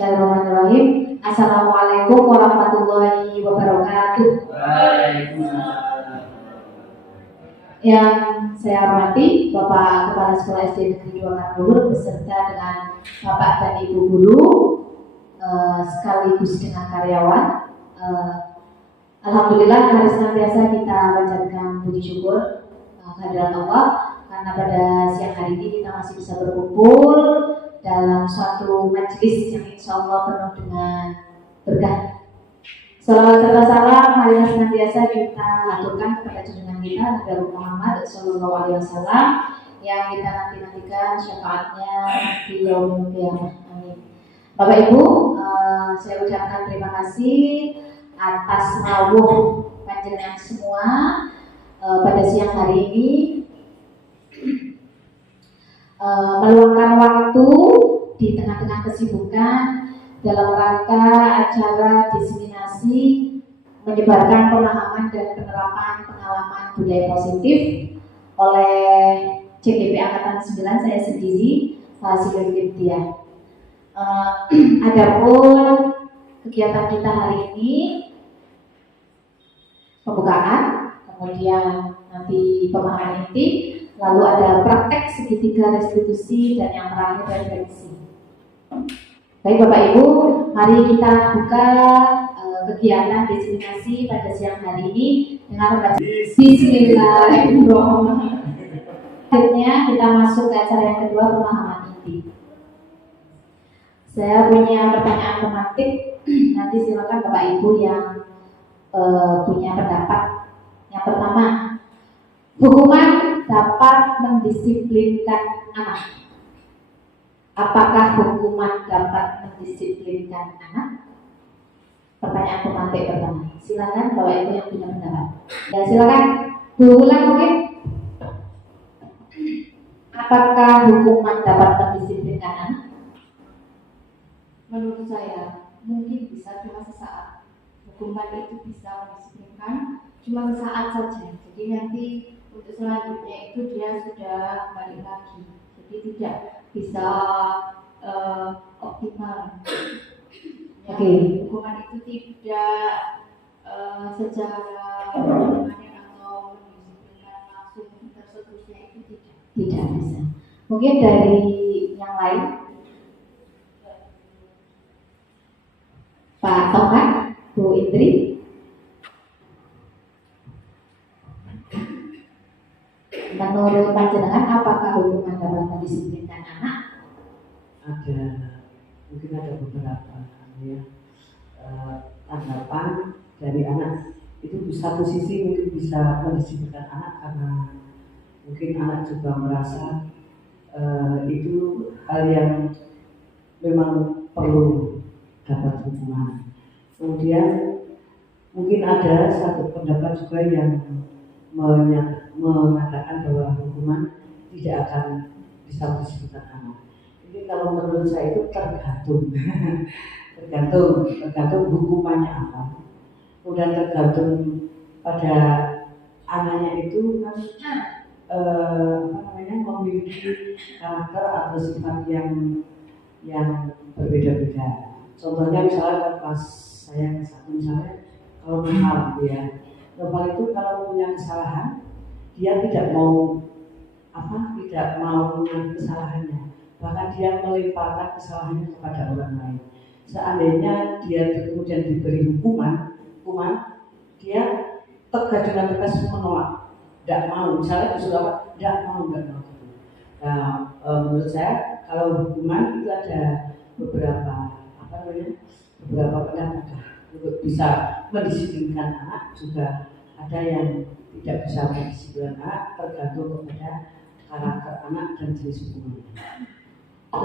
Bismillahirrahmanirrahim. Assalamualaikum warahmatullahi wabarakatuh. Waalaikumsalam. Yang saya hormati Bapak Kepala Sekolah SD Negeri 2 Karangluhur beserta dengan Bapak dan Ibu guru sekaligus dengan karyawan. Alhamdulillah hari senantiasa kita panjatkan puji syukur kehadirat Allah karena pada siang hari ini kita masih bisa berkumpul dalam suatu majelis yang insya Allah penuh dengan berkah. Salawat serta salam marilah senantiasa kita aturkan kepada junjungan kita Nabi Muhammad Sallallahu Alaihi Wasallam yang kita nantikan syafaatnya di yaumul qiyamah. Amin. Bapak Ibu, saya ucapkan terima kasih atas rawuh panjenengan semua pada siang hari ini. Meluangkan waktu di tengah-tengah kesibukan dalam rangka acara diseminasi menyebarkan pemahaman dan penerapan pengalaman budaya positif oleh CGP Angkatan 9 saya sendiri, Fasilul Widya. Adapun kegiatan kita hari ini pembukaan, kemudian nanti pemahaman inti, lalu ada praktek segitiga restitusi dan yang terakhir refleksi. Baik Bapak Ibu, mari kita buka kegiatan diseminasi pada siang hari ini dengan membaca Bismillahirrahmanirrahim. Akhirnya kita masuk ke acara yang kedua, pemahaman inti. Saya punya pertanyaan tematik, nanti silakan Bapak Ibu yang punya pendapat. Yang pertama, hukuman dapat mendisiplinkan anak. Apakah hukuman dapat mendisiplinkan anak? Pertanyaan pemantik pertama. Silakan Bapak Ibu yang punya pendapat. Ya silakan. Berulang mungkin. Apakah hukuman dapat mendisiplinkan anak? Menurut saya mungkin bisa cuma sesaat. Hukuman itu bisa mendisiplinkan cuma sesaat saja. Jadi nanti untuk selanjutnya itu dia sudah balik lagi. Jadi tidak bisa optimal. Oke. Hukuman itu tidak secara permanen atau mendisiplinkan langsung terseterusnya itu tidak. Tidak bisa. Mungkin dari yang lain. Pak Tomat, Bu Indri. Menurut panjenengan apakah hukuman dapat mendisiplinkan anak? Mungkin ada beberapa ya, tanggapan dari anak itu di satu sisi mungkin bisa mendisiplinkan anak karena mungkin anak juga merasa itu hal yang memang perlu dapat hukuman. Kemudian mungkin ada satu pendapat juga yang mengatakan bahwa hukuman tidak akan bisa mendisiplinkan anak. Jadi kalau menurut saya itu tergantung hukumannya apa. Kemudian tergantung pada anaknya itu kan memiliki karakter atau sifat yang berbeda-beda. Contohnya misalnya pas saya satu misalnya kalau Nopal gitu ya, Nopal itu kalau punya kesalahan dia tidak mau mengakui kesalahannya, bahkan dia melemparkan kesalahannya kepada orang lain. Seandainya dia kemudian diberi hukuman dia tegas dengan tegas menolak, tidak mau. Misalnya disuruh apa, tidak mau. Nah, menurut saya kalau hukuman itu ada beberapa pendapat untuk bisa mendisiplinkan anak, juga ada yang tidak bisa mendisiplinkan anak, tergantung kepada karakter anak dan jenis hukuman.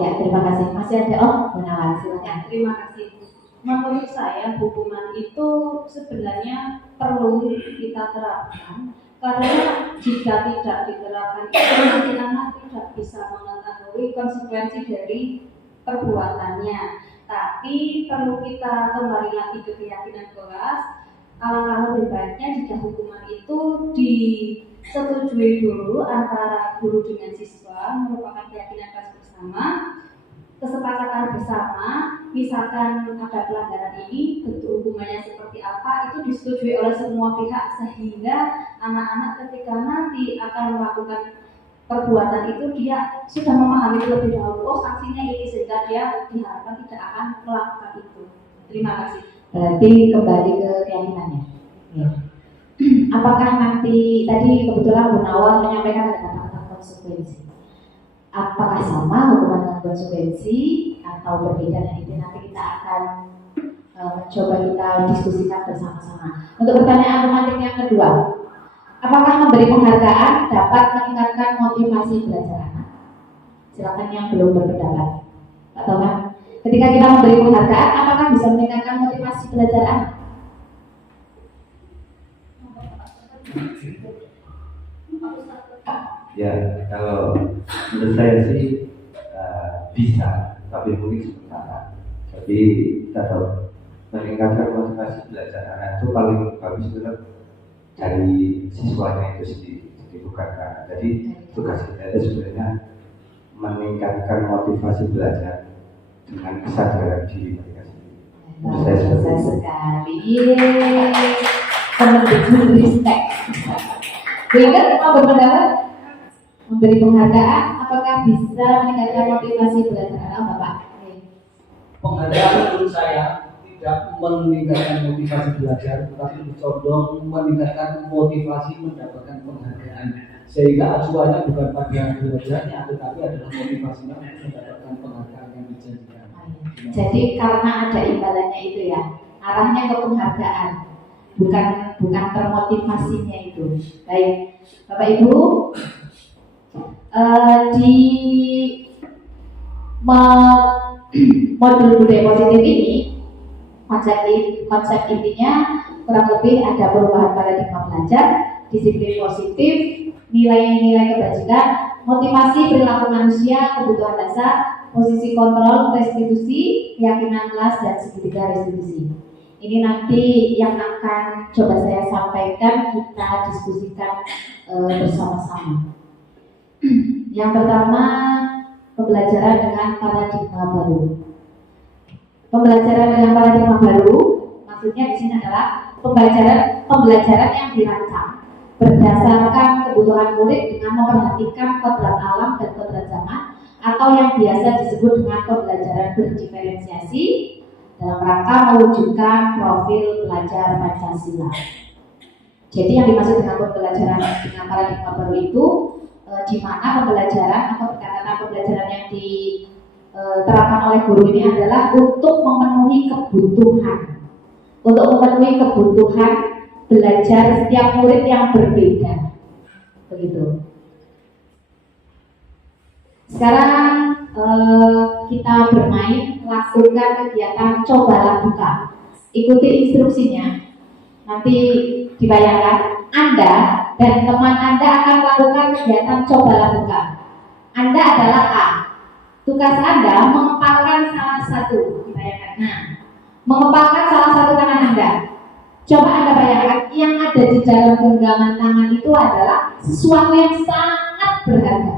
Ya, terima kasih. Masih ada Gunawan, silakan. Terima kasih. Menurut saya hukuman itu sebenarnya perlu kita terapkan karena jika tidak diterapkan itu nanti anak tidak bisa mengetahui konsekuensi dari perbuatannya. Tapi perlu kita kembali lagi ke keyakinan kelas. Alangkah lebih baiknya jika hukuman itu disetujui dulu antara guru dengan siswa, merupakan keyakinan kelas bersama. kesepakatan bersama, misalkan ada pelanggaran ini, bentuk hukumannya seperti apa, itu disetujui oleh semua pihak sehingga anak-anak ketika nanti akan melakukan perbuatan itu dia sudah memahami terlebih dahulu, oh sanksinya ini, sehingga dia diharapkan tidak akan melakukan itu. Terima kasih. Berarti kembali ke keyakinannya. Ya. Apakah nanti tadi kebetulan Bu Nawal menyampaikan ada kata-kata konsekuensi. Apakah sama hukuman dengan konsekuensi atau berbeda? Dan itu nanti kita akan mencoba kita diskusikan bersama-sama. Untuk pertanyaan romantik yang kedua, apakah memberi penghargaan dapat meningkatkan motivasi belajar anak? Silakan yang belum berpendapat. Pak Toman, ketika kita memberi penghargaan, apakah bisa meningkatkan motivasi belajar anak? Ya, kalau menurut saya sih bisa, tapi mungkin sementara. Jadi tetap meningkatkan motivasi belajar anak itu paling bagus tetap dari siswanya itu sendiri. Jadi bukan jadi tugas kita itu sebenarnya meningkatkan motivasi belajar dengan kesadaran diri mereka sendiri. Menurut saya seperti itu. Sekali. Penuh respect. Bagaimana mau berpendapat? Memberi penghargaan, apakah bisa meningkatkan motivasi belajar anak, Bapak? Penghargaan menurut saya tidak meningkatkan motivasi belajar, tetapi lebih condong meningkatkan motivasi mendapatkan penghargaan. Sehingga acuannya bukan pada belajarnya, tetapi adalah motivasinya untuk mendapatkan penghargaan yang dijanjikan. Jadi karena ada imbalannya itu ya, arahnya ke penghargaan, bukan termotivasinya itu. Baik, Bapak Ibu. Di modul budaya positif ini konsep intinya kurang lebih ada perubahan paradigma belajar, disiplin positif, nilai-nilai kebajikan, motivasi perilaku manusia, kebutuhan dasar, posisi kontrol, restitusi, keyakinan kelas, dan segitiga restitusi. Ini nanti yang akan coba saya sampaikan, kita diskusikan bersama-sama. Yang pertama, pembelajaran dengan paradigma baru. Pembelajaran dengan paradigma baru, maksudnya di sini adalah pembelajaran yang dirancang berdasarkan kebutuhan murid dengan memperhatikan kodrat alam dan kodrat zaman, atau yang biasa disebut dengan pembelajaran berdiferensiasi dalam rangka mewujudkan profil pelajar Pancasila. Jadi yang dimaksud dengan pembelajaran dengan paradigma baru itu di mana pembelajaran atau pendekatan pembelajaran yang diterapkan oleh guru ini adalah untuk memenuhi kebutuhan belajar setiap murid yang berbeda, begitu. Sekarang kita bermain, lakukan kegiatan cobalah buka. Ikuti instruksinya. Nanti dibayangkan Anda dan teman Anda akan melakukan kegiatan cobalah buka. Anda adalah A. Tugas Anda mengepalkan salah satu, dibayangkan. Nah, mengepalkan salah satu tangan Anda. Coba Anda bayangkan, yang ada di dalam genggaman tangan itu adalah sesuatu yang sangat berharga.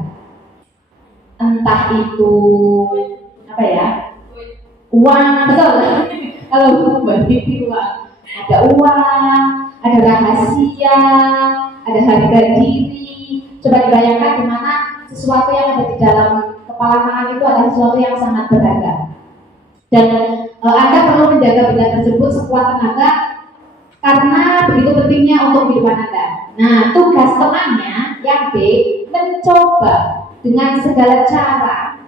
Entah itu apa ya? Uang, betul. Kalau berarti uang, ada uang, ada rahasia, ada harga diri. Coba dibayangkan di mana sesuatu yang ada di dalam kepala tangan itu adalah sesuatu yang sangat berharga. Dan Anda perlu menjaga benda tersebut sekuat tenaga karena begitu pentingnya untuk kehidupan Anda. Nah, tugas temannya yang B mencoba dengan segala cara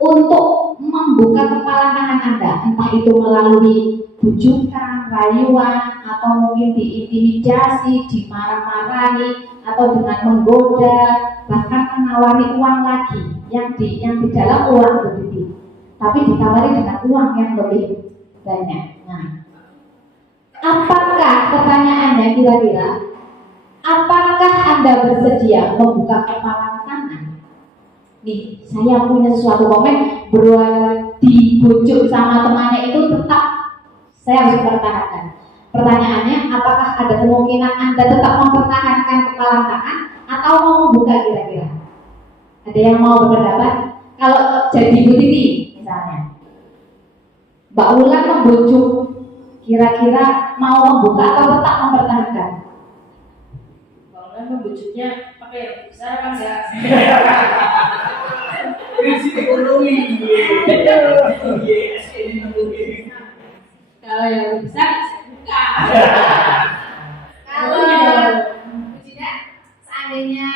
untuk membuka kepala tangan Anda, entah itu melalui bujukan, rayuan, atau mungkin diintimidasi, dimarah-marahi, atau dengan menggoda, bahkan menawari uang lagi yang di dalam uang begitu, tapi ditawari dengan uang yang lebih banyak. Nah, apakah pertanyaannya kira-kira, apakah Anda bersedia membuka kepala tangan? Nih, saya punya sesuatu komen beruang dibujuk sama temannya itu tetap saya harus mempertahankan. Pertanyaannya, apakah ada kemungkinan Anda tetap mempertahankan kepala tangan atau mau membuka kira-kira? Ada yang mau berpendapat? Kalau jadi Bu Titi, misalnya, Mbak Wulan membujuk, kira-kira mau membuka atau tetap mempertahankan? Bangunan membujuknya pakai yang besar kan ya? Prinsip ekonomi. Yes, ini. Kalau yang besar saya buka. Kalau Bu Jida, seandainya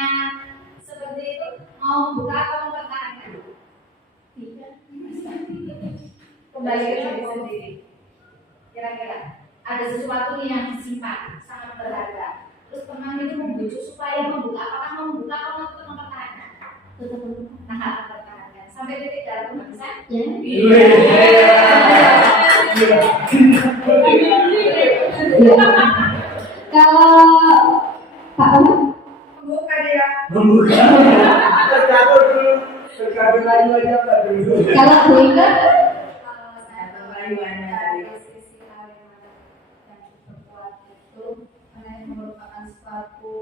seperti itu, mau membuka atau mempertahankan? Tidak. Kembali ke diri sendiri. Kira-kira ada sesuatu yang disimpan sangat berharga. Terus teman itu membujuk supaya membuka, apakah mau membuka atau tetap mempertahankan? Tetap mempertahankan. Sampai titik darah pemeriksaan? Ya. Kalau Pak Omar? Membuka dia. Membuka. Tercatur dulu. Tercatur layu aja Pak dulu. Kalau Bu Inga? Dari sisi kalimat yang berbuat itu merupakan suatu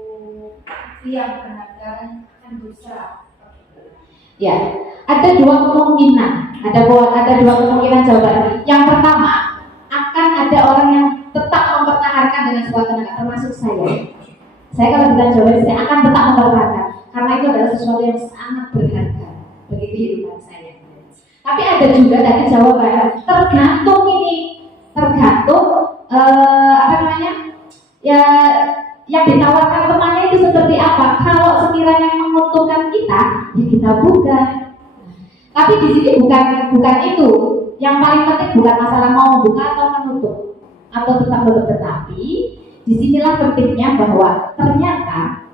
aksi yang berharga akan dosa. Ya, ada dua kemungkinan. Ada dua kemungkinan jawaban. Yang pertama, akan ada orang yang tetap mempertahankan dengan sekuat tenaga, termasuk saya. Saya kalau bilang jawaban, saya akan tetap mempertahankan karena itu adalah sesuatu yang sangat berharga bagi kehidupan saya. Tapi ada juga tadi jawaban, tergantung ya yang ditawarkan temannya itu seperti apa. Kalau sekiranya menguntungkan kita, ya kita buka. Tapi di sini bukan itu. Yang paling penting bukan masalah mau membuka atau menutup atau tetap menutup, tetapi disinilah pentingnya bahwa ternyata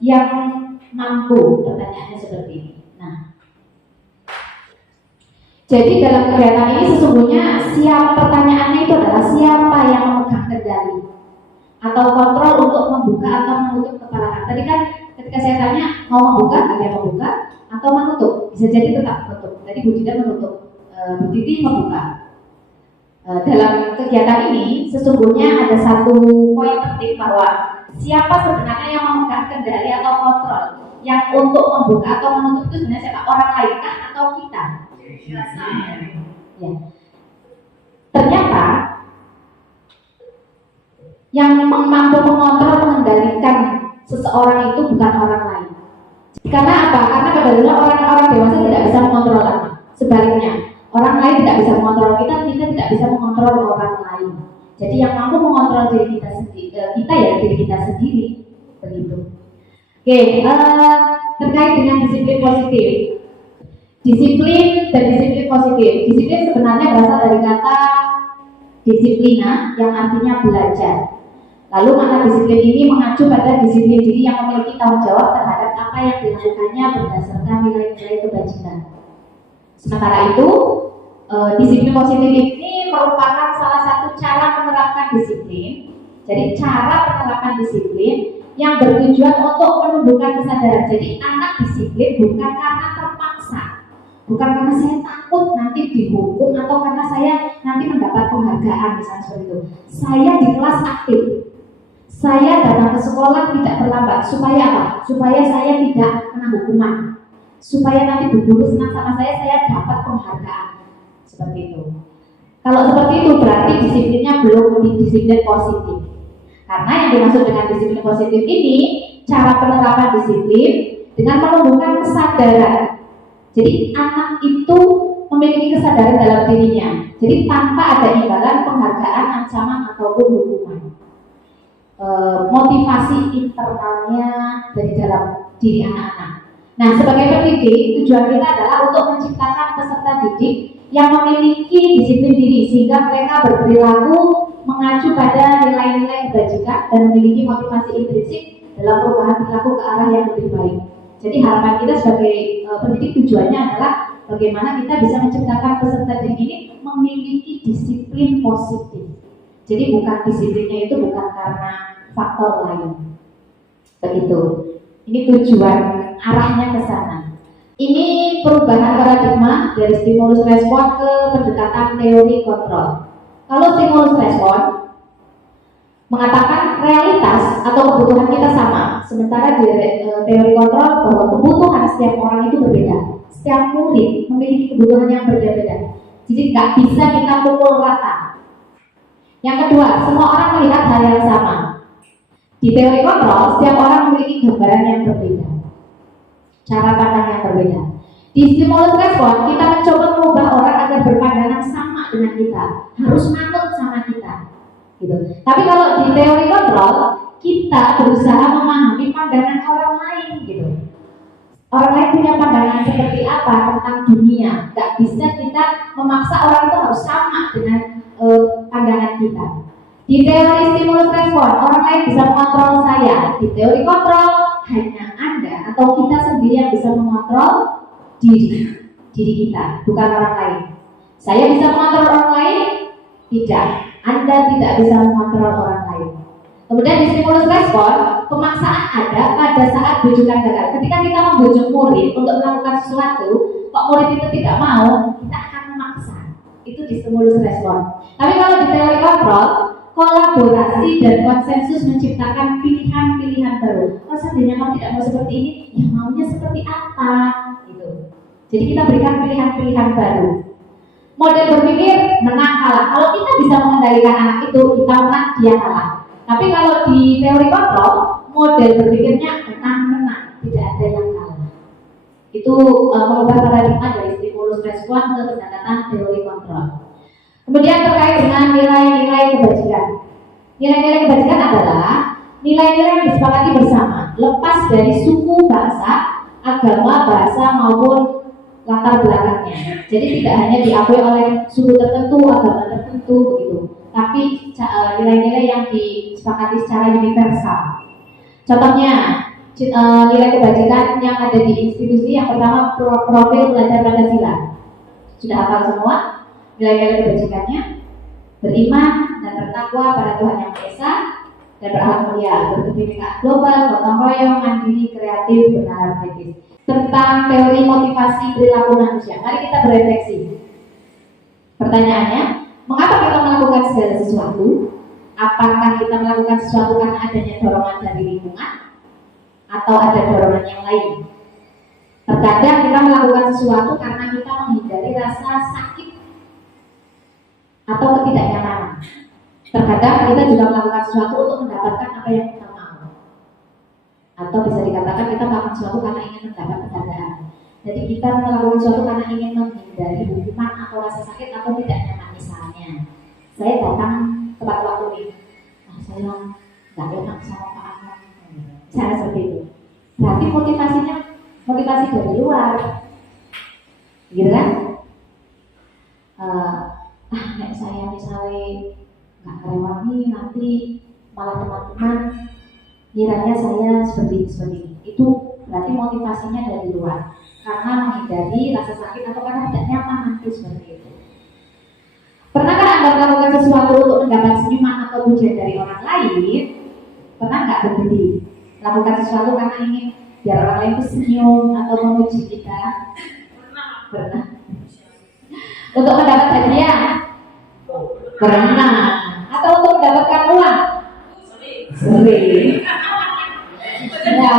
yang mampu, pertanyaannya seperti ini. Nah, jadi dalam kegiatan ini sesungguhnya pertanyaannya itu adalah siapa yang memegang kendali atau kontrol untuk membuka atau menutup kepala. Tadi kan ketika saya tanya mau membuka, ada yang membuka atau menutup, bisa jadi tetap menutup. Tadi Bu Jida menutup, Bu Titi membuka. Dalam kegiatan ini sesungguhnya ada satu poin penting bahwa siapa sebenarnya yang memegang kendali atau kontrol yang untuk membuka atau menutup itu sebenarnya siapa? Orang lain kah atau kita? Ya. Ternyata yang mampu mengontrol, mengendalikan seseorang itu bukan orang lain. Karena apa? Karena adalah orang-orang dewasa tidak bisa mengontrol kita. Sebaliknya, orang lain tidak bisa mengontrol kita tidak bisa mengontrol orang lain. Jadi yang mampu mengontrol diri kita sendiri, diri kita sendiri, begitu. Oke, terkait dengan disiplin positif. Disiplin dan disiplin positif. Disiplin sebenarnya berasal dari kata disiplina yang artinya belajar. Lalu maka disiplin ini mengacu pada disiplin diri yang memiliki tanggung jawab terhadap apa yang dilakukannya berdasarkan nilai-nilai kebajikan. Sementara itu, disiplin positif ini merupakan salah satu cara menerapkan disiplin. Jadi cara penerapan disiplin yang bertujuan untuk menumbuhkan kesadaran. Jadi anak disiplin bukan karena terpaksa, bukan karena saya takut nanti dihukum atau karena saya nanti mendapat penghargaan misalnya seperti itu. Saya di kelas aktif, saya datang ke sekolah tidak terlambat. Supaya apa? Supaya saya tidak kena hukuman, supaya nanti bu guru senang sama saya dapat penghargaan. Seperti itu. Kalau seperti itu berarti disiplinnya belum disiplin positif. Karena yang dimaksud dengan disiplin positif ini cara penerapan disiplin dengan menumbuhkan kesadaran. Jadi anak itu memiliki kesadaran dalam dirinya. Jadi tanpa ada imbalan, penghargaan, ancaman ataupun hukuman. Motivasi internalnya dari dalam diri anak-anak. Nah, sebagai pendidik, tujuan kita adalah untuk menciptakan peserta didik yang memiliki disiplin diri sehingga mereka berperilaku mengacu pada nilai-nilai kebajikan dan memiliki motivasi intrinsik dalam perubahan perilaku ke arah yang lebih baik. Jadi harapan kita sebagai pendidik tujuannya adalah bagaimana kita bisa menciptakan peserta didik ini memiliki disiplin positif. Jadi bukan disiplinnya itu bukan karena faktor lain. Begitu. Ini tujuan arahnya ke sana. Ini perubahan paradigma dari stimulus respon ke pendekatan teori kontrol. Kalau stimulus respon mengatakan realitas atau kebutuhan kita sama, sementara di teori kontrol bahwa kebutuhan setiap orang itu berbeda. Setiap murid memiliki kebutuhan yang berbeda-beda. Jadi nggak bisa kita pukul rata. Yang kedua, semua orang melihat hal yang sama. Di teori kontrol, setiap orang memiliki gambaran yang berbeda, cara pandang yang berbeda. Di stimulus respon, kita mencoba mengubah orang agar berpandangan sama dengan kita, harus manut sama kita, gitu. Tapi kalau di teori kontrol, kita berusaha memahami pandangan orang lain, gitu. Orang lain punya pandangan seperti apa tentang dunia. Gak bisa kita memaksa orang itu harus sama dengan pandangan kita. Di teori stimulus respon, orang lain bisa mengontrol saya. Di teori kontrol, hanya Anda atau kita sendiri yang bisa mengontrol diri kita, bukan orang lain. Saya bisa mengontrol orang lain? Tidak. Anda tidak bisa mengontrol orang lain. Kemudian di stimulus respon, pemaksaan ada pada saat bujukan gagal. Ketika kita membujuk murid untuk melakukan sesuatu, kok murid itu tidak mau, kita akan memaksa. Itu di stimulus respon. Tapi kalau di teori kontrol, kolaborasi dan konsensus menciptakan pilihan-pilihan baru. Kalau seandainya kamu tidak mau seperti ini, ya maunya seperti apa? Gitu. Jadi kita berikan pilihan-pilihan baru. Model berpikir menang kalah. Kalau kita bisa mengendalikan anak itu, kita menang, dia kalah. Tapi kalau di teori kontrol, model berpikirnya menang-menang, tidak ada yang kalah. Itu mengubah paradigma dari stimulus respon ke pendekatan teori kontrol. Kemudian terkait dengan nilai-nilai kebajikan. Nilai-nilai kebajikan adalah nilai-nilai yang disepakati bersama, lepas dari suku, bangsa, agama, bahasa maupun latar belakangnya. Jadi tidak hanya diakui oleh suku tertentu, agama tertentu gitu, tapi nilai-nilai yang disepakati secara universal. Contohnya nilai kebajikan yang ada di institusi yang pertama profil belajar Pancasila. Sudah hafal semua? Nilai-nilai kebajikannya beriman dan bertakwa pada Tuhan Yang Maha Esa dan berakhlak mulia, berkebinekaan global, gotong royong, mandiri, kreatif, benar, kritis. Tentang teori motivasi perilaku manusia, mari kita berefleksi. Pertanyaannya, mengapa kita melakukan segala sesuatu? Apakah kita melakukan sesuatu karena adanya dorongan dari lingkungan atau ada dorongan yang lain? Terkadang kita melakukan sesuatu karena kita menghindari rasa sakit atau ketidaknyamanan. Terkadang kita juga melakukan sesuatu untuk mendapatkan apa yang kita mau. Atau bisa dikatakan kita melakukan sesuatu karena ingin mendapat penghargaan. Jadi kita melakukan sesuatu karena ingin menghindari hukuman atau rasa sakit atau tidak nyaman. Misalnya, saya datang tepat waktu ini, saya nggak enak sama Pak Ahmad. Misalnya seperti itu. Berarti motivasinya motivasi dari luar, gitu kan? Nek saya misalnya nggak kerewangi, nanti malah teman-teman kiranya saya seperti ini. Itu berarti motivasinya dari luar, karena menghindari rasa sakit atau karena tidak nyaman nanti seperti itu. Pernahkah Anda melakukan sesuatu untuk mendapat senyuman atau pujian dari orang lain? Pernah nggak berhenti lakukan sesuatu karena ingin biar orang lain senyum atau memuji kita? Pernah. Untuk mendapat hadiah? Pernah. Atau untuk mendapatkan uang? Sering. Ya,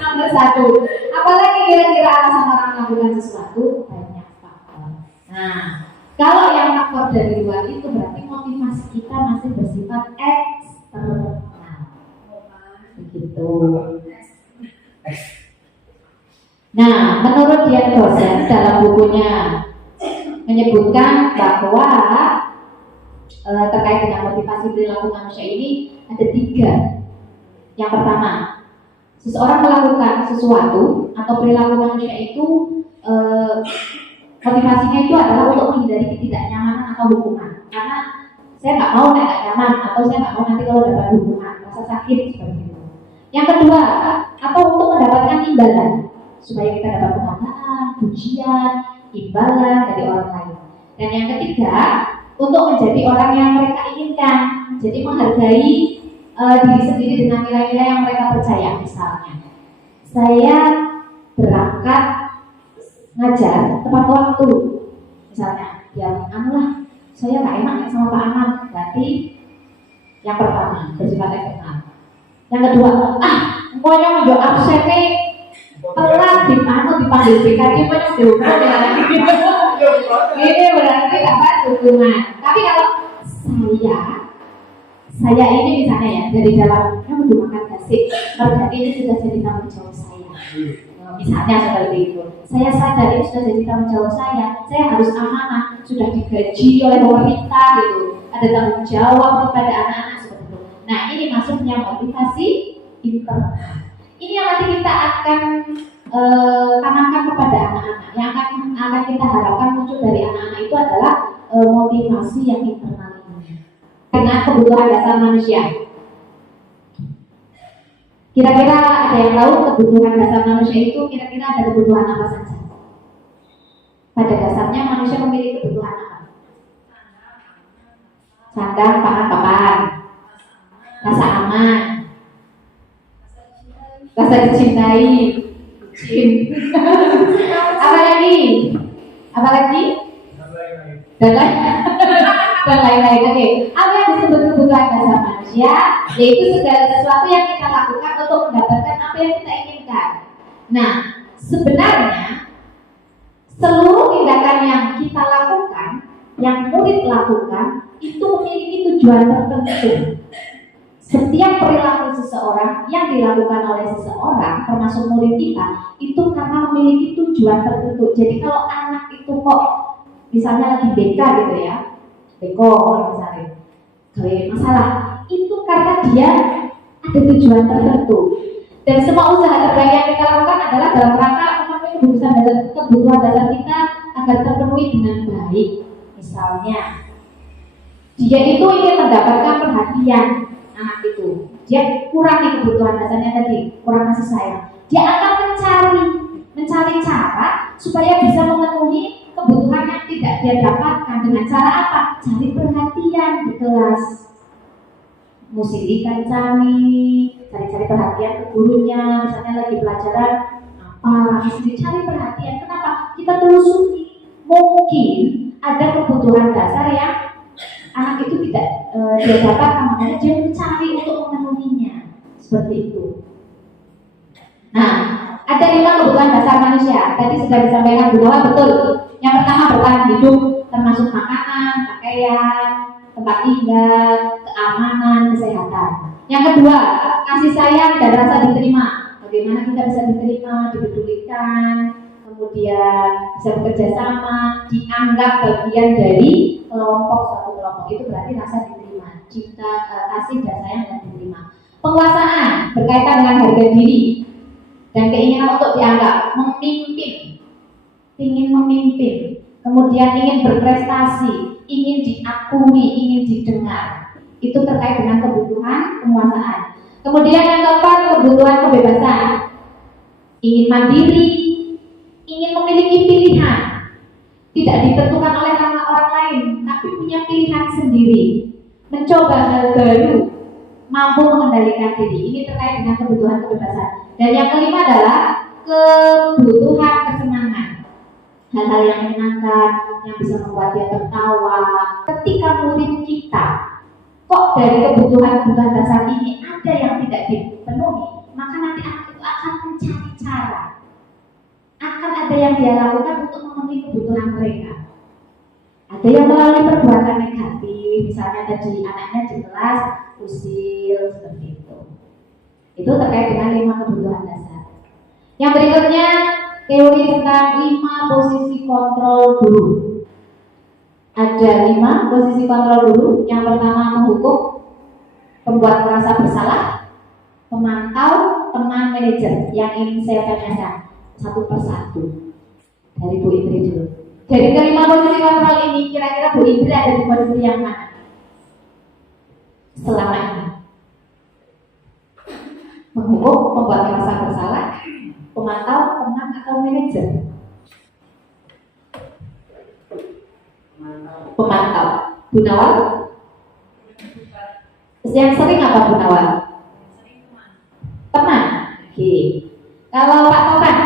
nomor satu. Apalagi kira-kira alasan orang melakukan sesuatu? Banyak faktor. Nah, kalau yang faktor dari luar itu berarti motivasi kita masih bersifat eksternal. Begitu. Nah, menurut Dian Dosen dalam bukunya menyebutkan bahwa terkait dengan motivasi perilaku manusia ini ada 3. Yang pertama, seseorang melakukan sesuatu atau perilaku manusia itu motivasinya itu adalah untuk menghindari ketidaknyamanan atau hukuman. Karena saya nggak mau nggak nyaman atau saya nggak mau nanti kalau dapat hukuman, rasa sakit seperti itu. Yang kedua, atau untuk mendapatkan imbalan supaya kita dapat penghargaan, pujian, imbalan dari orang lain. Dan yang ketiga, untuk menjadi orang yang mereka inginkan. Jadi menghargai diri sendiri dengan nilai-nilai yang mereka percaya. Misalnya, saya berangkat ngajar tepat waktu. Misalnya, ya anulah, saya nggak enak sama Pak Ahmad. Berarti yang pertama bersifat eksternal. Yang kedua, pokoknya mau absen nih telat dipanggil BKJ banyak dihukum ya. Ini berarti dapat dukungan. Tapi kalau saya ini misalnya ya dari dalam menggunakan gasik, berarti ini sudah jadi tanggung jawab saya. Misalnya seperti itu. Saya sadar ini sudah jadi tanggung jawab saya harus amanah, sudah digaji oleh pemerintah gitu. Ada tanggung jawab kepada anak-anak seperti itu. Nah ini masuknya motivasi internal. Ini yang nanti kita akan tanamkan kepada anak-anak. Yang akan kita harapkan muncul dari anak-anak itu adalah motivasi yang internal ini dengan kebutuhan dasar manusia. Kira-kira ada yang tahu kebutuhan dasar manusia itu kira-kira ada kebutuhan apa saja? Pada dasarnya manusia memiliki kebutuhan apa? Sandang, pangan, papan, rasa aman, rasa dicintai, apa lagi? Apa lagi? Dan lain-lain. Oke. Apa yang disebut kebutuhan dasar manusia? Yaitu segala sesuatu yang kita lakukan untuk mendapatkan apa yang kita inginkan. Nah, sebenarnya seluruh tindakan yang kita lakukan, yang murid lakukan, itu memiliki tujuan tertentu. Setiap perilaku seseorang yang dilakukan oleh seseorang, termasuk murid kita, itu karena memiliki tujuan tertentu. Jadi kalau anak itu kok misalnya lagi BK gitu ya, beko misalnya, masalah, itu karena dia ada tujuan tertentu. Dan semua usaha terbaik yang kita lakukan adalah dalam rangka memenuhi kebutuhan dasar kita agar terpenuhi dengan baik. Misalnya, dia itu ingin mendapatkan perhatian anak itu, dia kurangi kebutuhan dasarnya tadi, kurang kasih sayang. Dia akan mencari cara supaya bisa memenuhi kebutuhan yang tidak dia dapatkan dengan cara apa? Cari perhatian di kelas, musik cari perhatian ke gurunya, misalnya lagi pelajaran apa, cari perhatian. Kenapa? Kita telusuri, mungkin ada kebutuhan dasar yang anak itu tidak dia dapatkan, makanya dia mencari untuk memenuhinya, seperti itu. Nah, ada 5 kebutuhan dasar manusia. Tadi sudah disampaikan Bu Nawa, betul. Yang pertama bertahan hidup, termasuk makanan, pakaian, tempat tinggal, keamanan, kesehatan. Yang kedua, kasih sayang dan rasa diterima. Bagaimana kita bisa diterima, dipedulikan, kemudian bisa bekerja sama, dianggap bagian dari suatu kelompok. Itu berarti rasa diterima, cinta, kasih dan sayang dan diterima. Penguasaan berkaitan dengan harga diri dan keinginan untuk dianggap, ingin memimpin, kemudian ingin berprestasi, ingin diakui, ingin didengar. Itu terkait dengan kebutuhan penguasaan. Kemudian yang keempat, kebutuhan kebebasan, ingin mandiri, ingin memiliki pilihan, tidak ditentukan oleh orang lain, tapi punya pilihan sendiri, mencoba hal baru, mampu mengendalikan diri. Ini terkait dengan kebutuhan kebebasan. Dan yang kelima adalah kebutuhan kesenangan, hal-hal yang menyenangkan, yang bisa membuat dia tertawa. Ketika murid kita kok dari kebutuhan dasar ini ada yang tidak dipenuhi, maka nanti anak itu akan mencari cara, akan ada yang dia lakukan untuk memenuhi kebutuhan mereka. Ada yang melalui perbuatan negatif, misalnya tadi anaknya di kelas usil seperti itu. Itu terkait dengan 5 kebutuhan dasar. Yang berikutnya, teori tentang 5 posisi kontrol guru. Ada 5 posisi kontrol guru. Yang pertama menghukum, pembuat merasa bersalah, pemantau, teman, manajer. Yang ingin saya tanyakan satu persatu dari Bu Indri dulu. Dari kelima posisi kontrol ini, kira-kira Bu Indri ada di posisi yang mana selama ini? Menghukum, membuat merasa bersalah, pemantau, teman, atau manajer? Pemantau. Bu Nawal? Yang sering apa Bu Nawal? Teman. Oke. Kalau Pak Topan?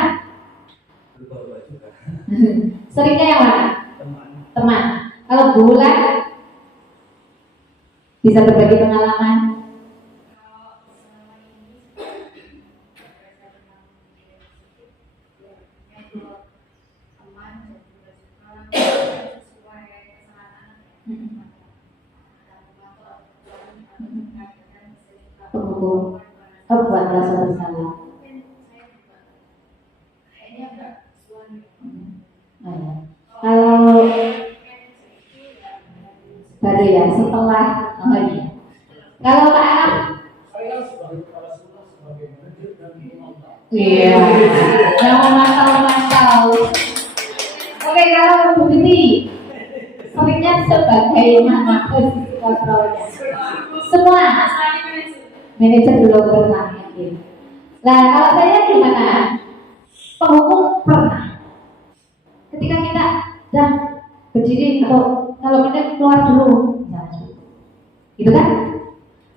Seringnya yang mana? Teman. Kalau Bu Wulan? Bisa berbagi pengalaman? Penghukum buat merasa bersalah. Oh, ya. Kalau baru ya setelah iya. Kalau Pak Arab, Saya sebagai kepala sekolah, sebagai manajer dan penonton. iya, yang memantau. Oke, kalau Bu Titi, seringnya sebagai mana posisi kontrolnya? Semua manajer belum pernah yakin. Nah, kalau saya gimana? Penghukum pernah. Ketika kita dan berdiri atau kalau kita keluar dulu, gitu kan?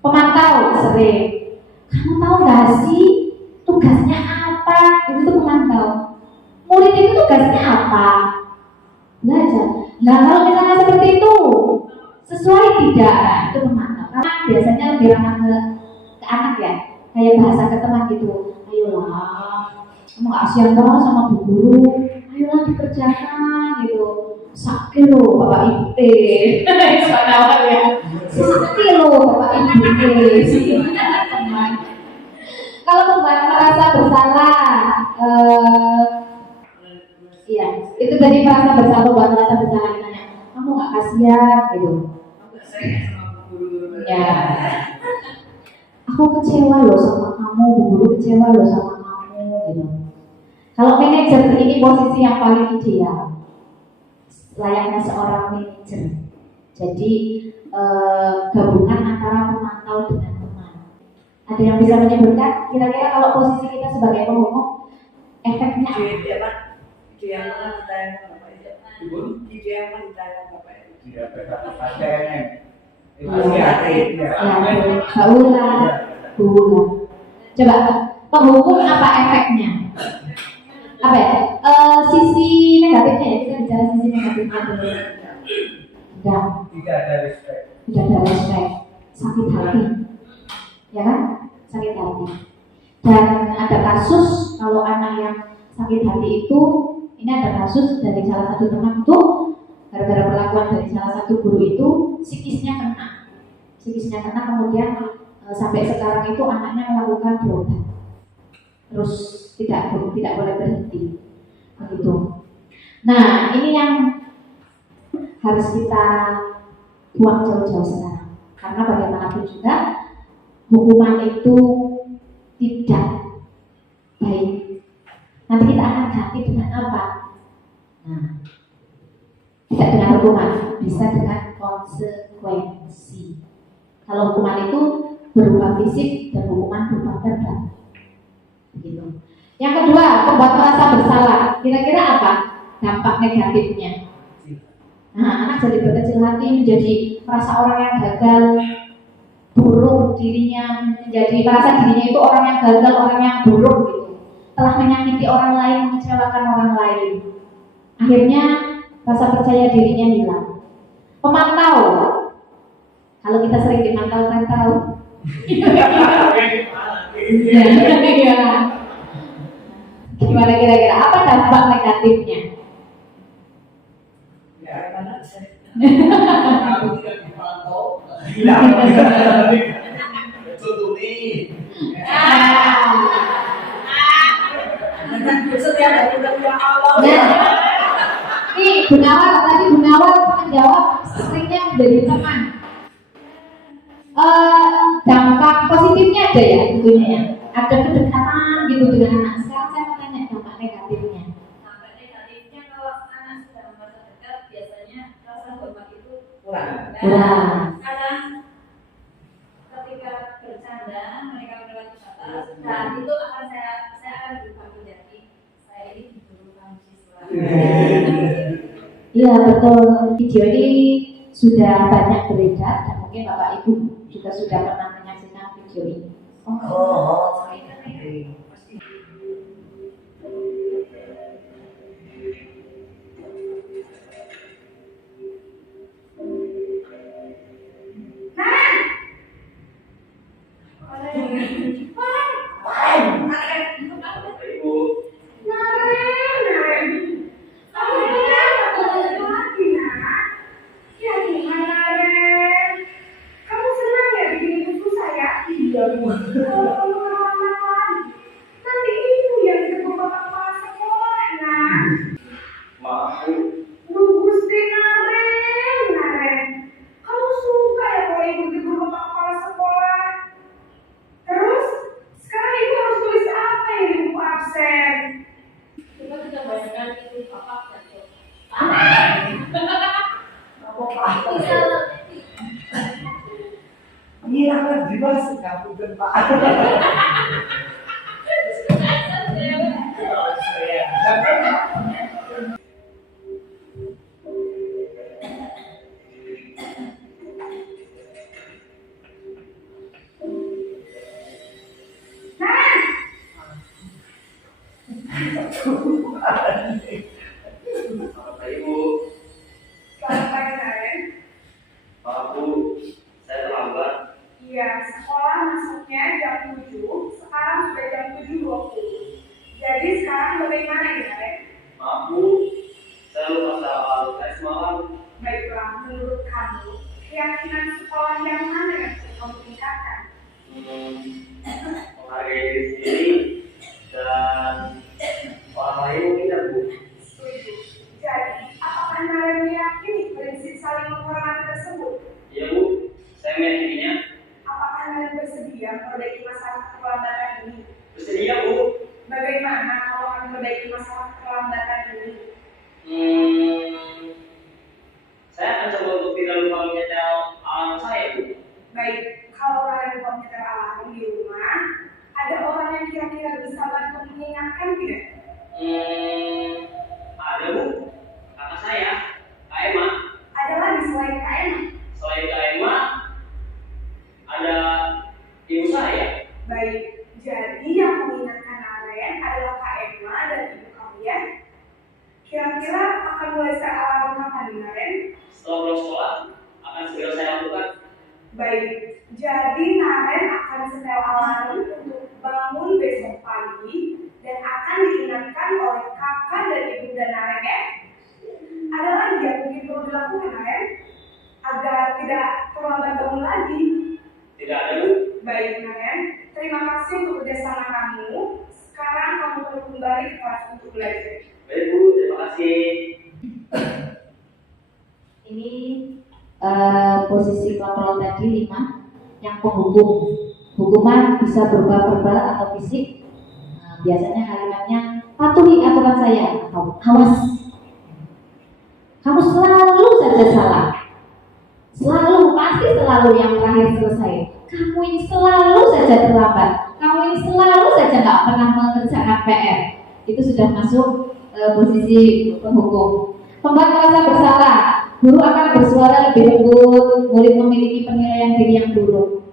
Pemantau sering. Kamu tahu gak sih tugasnya apa? Itu tuh pemantau. Murid itu tugasnya apa? Belajar. Nah kalau misalnya seperti itu sesuai tidak, itu pemantau. Karena biasanya lebih ramah ke anak ya, kayak bahasa ke teman gitu. Ayolah, kamu gak kasihan banget sama bu guru. Ayolah dikerjakan gitu. Sakit loh bapak ibu soalnya ya. Sakit loh bapak ibu teman. Kalau teman merasa bersalah, iya itu tadi merasa bersalah, buat merasa bersalah misalnya kamu nggak kasihan gitu. Ya, aku kecewa loh sama kamu, bu guru kecewa loh sama kamu gitu. Kalau manajer ini posisi yang paling ideal, layaknya seorang manajer. Jadi gabungan antara pemantau dengan teman. Ada yang bisa menyebutkan kira-kira kalau posisi kita sebagai penghukum efeknya apa? Ide yang mana ditayangkan Bapak itu? Ide yang mana ditayangkan Bapak itu? Tidak berkata-kata. Bulan. Coba penghukum apa efeknya? Apa ya? Sisi negatifnya ya, kita bicara sisi negatifnya dulu. Tidak ada respect. Tidak ada respect, sakit hati, ya kan? Sakit hati. Dan ada kasus kalau anak yang sakit hati itu, ini ada kasus dari salah satu teman itu, gara-gara perlakuan dari salah satu guru itu, psikisnya kena, kemudian sampai sekarang itu anaknya melakukan berobat, terus tidak boleh berhenti, begitu. Nah ini yang harus kita buang jauh-jauh sekarang, karena bagaimanapun juga hukuman itu tidak baik. Nanti kita akan ganti dengan apa? Nah, tidak dengan hukuman, bisa dengan konsekuensi. Kalau hukuman itu berupa fisik dan hukuman berupa verbal, begitu. Yang kedua, membuat merasa bersalah. Kira-kira apa dampak negatifnya? Nah, anak jadi berkecil hati, menjadi merasa orang yang gagal, buruk dirinya, menjadi merasa dirinya itu orang yang gagal, orang yang buruk gitu. Telah menyakiti orang lain, mengecewakan orang lain. Akhirnya rasa percaya dirinya hilang. Pemantau, kalau kita sering dimantau-pantau, gimana kira-kira apa dampak negatifnya? Kalau tidak dipantau, hilang. Contoh nih. Setiap hari yang awal. Nih, tadi Bunawal menjawab seringnya menjadi teman. Dampak positifnya ada ya tentunya ya. Ada kedekatan gitu dengan anak. Sekarang saya mau tanya dampak negatifnya. Dampak negatifnya kalau anak sudah merasa dekat, biasanya rasa hormat itu Kurang. Karena ketika bercanda mereka melewati batas, dan itu akan saya akan berubah menjadi saya ini diburu kamu siswa. Iya betul, video ini sudah banyak beredar dan mungkin Bapak Ibu juga sudah pernah menyaksikan video ini. silakan dimasuk ngapunten Pak. Ibu, Selamat pagi, Naren. Pak Bu, saya terlambat. Iya, sekolah masuknya jam 7, sekarang sudah jam 7.20. Jadi sekarang bagaimana ya, Naren? Maaf Bu, saya lupa soal tes semalam. Baiklah, menurut kamu, keyakinan sekolah yang mana yang perlu kamu tingkatkan? Menghargai diri sendiri dan orang lain mungkin ya Bu. Setuju. Jadi, apakah Naren meyakini prinsip saling menghormati tersebut? Iya Bu, saya meyakininya. Apakah Naren bersedia memperbaiki masalah keterlambatan ini? Bersedia Bu. Bagaimana kalau akan memperbaiki masalah keterlambatan ini? Saya akan coba untuk tidak lupa menyetel alarm saya Bu. Baik, kalau kalian lupa menyetel alarm di rumah, ada orang yang kira-kira bisa bantu mengingatkan tidak? Ada Bu, kakak saya, Kak Emma. Ada lagi selain kalian? Selain Kak Emma, ada ibu saya. Baik, jadi yang mengingatkan kalian adalah Kak Emma dan ibu kalian. Kira-kira akan mulai saya alarm kapan nih, Naren? Setelah pulang sekolah, akan segera saya lakukan. Baik, jadi Naren akan setel alarm untuk bangun besok pagi dan akan diingatkan oleh kakak dan ibu dan Naren ya. Ada lagi yang mungkin perlu dilakukan Naren agar tidak terlambat bangun lagi. Tidak ada Bu. Baik Naren, terima kasih untuk kerjasama kamu. Sekarang kamu perlu kembali ke kelas untuk belajar. Baik Bu, terima kasih. Ini posisi kontrol tadi 5 yang penghukum. Hukuman bisa berupa verbal atau fisik. Biasanya kalimatnya patuhi aturan saya atau awas. Kamu selalu saja salah. Pasti selalu yang terakhir selesai. Kamu ini selalu saja terlambat. Kamu ini selalu saja nggak pernah mengerjakan PR. Itu sudah masuk posisi penghukum. Pembuat merasa bersalah. Guru akan bersuara lebih lembut. Murid memiliki penilaian diri yang buruk.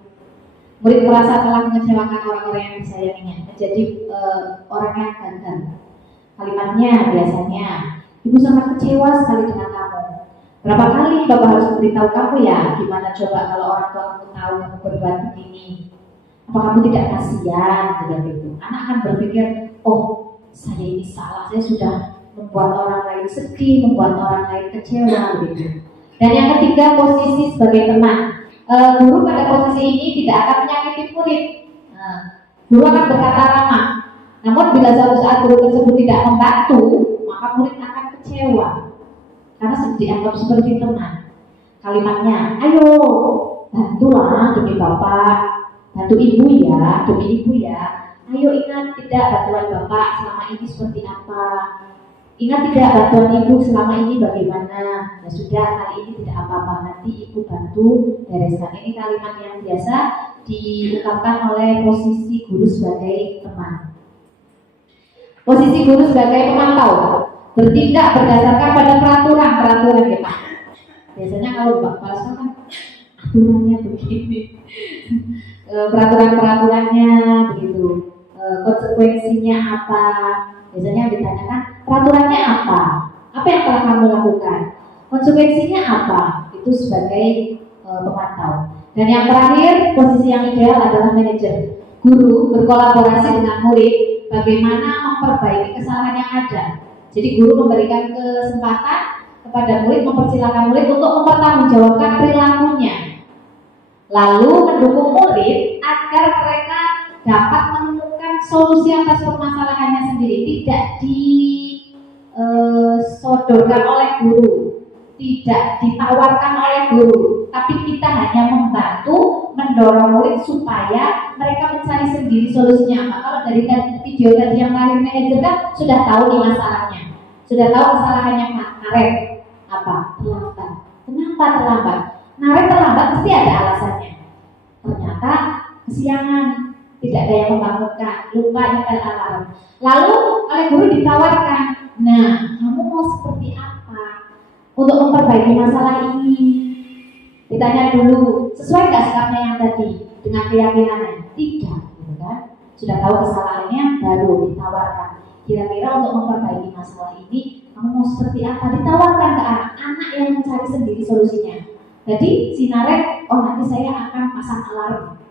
Murid merasa telah mengecewakan orang-orang yang disayanginya, menjadi orang yang gagal. Kalimatnya biasanya, ibu sangat kecewa sekali dengan kamu. Berapa kali bapak harus memberitahu kamu ya, gimana coba kalau orang tua kamu tahu kamu berbuat begini? Apa kamu tidak kasihan? Seperti itu. Anak akan berpikir, oh saya ini salah, saya sudah membuat orang lain sedih, membuat orang lain kecewa, begitu. Dan yang ketiga, posisi sebagai teman. Guru pada posisi ini tidak akan menyakiti murid. Guru akan berkata ramah. Namun bila suatu saat guru tersebut tidak membantu, maka murid akan kecewa karena dianggap seperti teman. Kalimatnya, ayo bantulah demi bapak, bantu ibu ya, demi ibu ya. Ayo ingat tidak bantuan bapak selama ini seperti apa. Ingat tidak bantuan ibu selama ini bagaimana? Ya sudah, kali ini tidak apa-apa, nanti ibu bantu bereskan. Ini kalimat yang biasa diungkapkan oleh posisi guru sebagai teman. Posisi guru sebagai pemantau, bertindak berdasarkan pada peraturan ya Pak. Biasanya kalau Bapak kan aturannya begini, peraturan-peraturannya begitu, konsekuensinya apa? Biasanya ditanyakan peraturannya apa? Apa yang telah kamu lakukan? Konsekuensinya apa? Itu sebagai pemantau. Dan yang terakhir, posisi yang ideal adalah manajer. Guru berkolaborasi dengan murid bagaimana memperbaiki kesalahan yang ada. Jadi guru memberikan kesempatan kepada murid, mempersilakan murid untuk mempertanggungjawabkan perilakunya. Lalu mendukung murid agar mereka dapat menemukan solusi atas permasalahannya sendiri, tidak disodorkan oleh guru, tidak ditawarkan oleh guru, tapi kita hanya membantu mendorong murid supaya mereka mencari sendiri solusinya apa. Kalau dari video tadi yang karir manajer kan sudah tahu nih masalahnya, sudah tahu kesalahannya karir apa, terlambat. Kenapa terlambat? Karir terlambat pasti ada alasannya. Ternyata kesiangan, tidak ada yang membangunkan, lupa nyetel alarm. Lalu oleh guru ditawarkan, nah kamu mau seperti apa untuk memperbaiki masalah ini? Ditanya dulu, sesuai nggak sikapnya yang tadi dengan keyakinannya? Tidak, gitu kan? Sudah tahu kesalahannya, baru ditawarkan. Kira-kira untuk memperbaiki masalah ini, kamu mau seperti apa? Ditawarkan ke anak yang mencari sendiri solusinya. Jadi si Narek, oh nanti saya akan pasang alarm.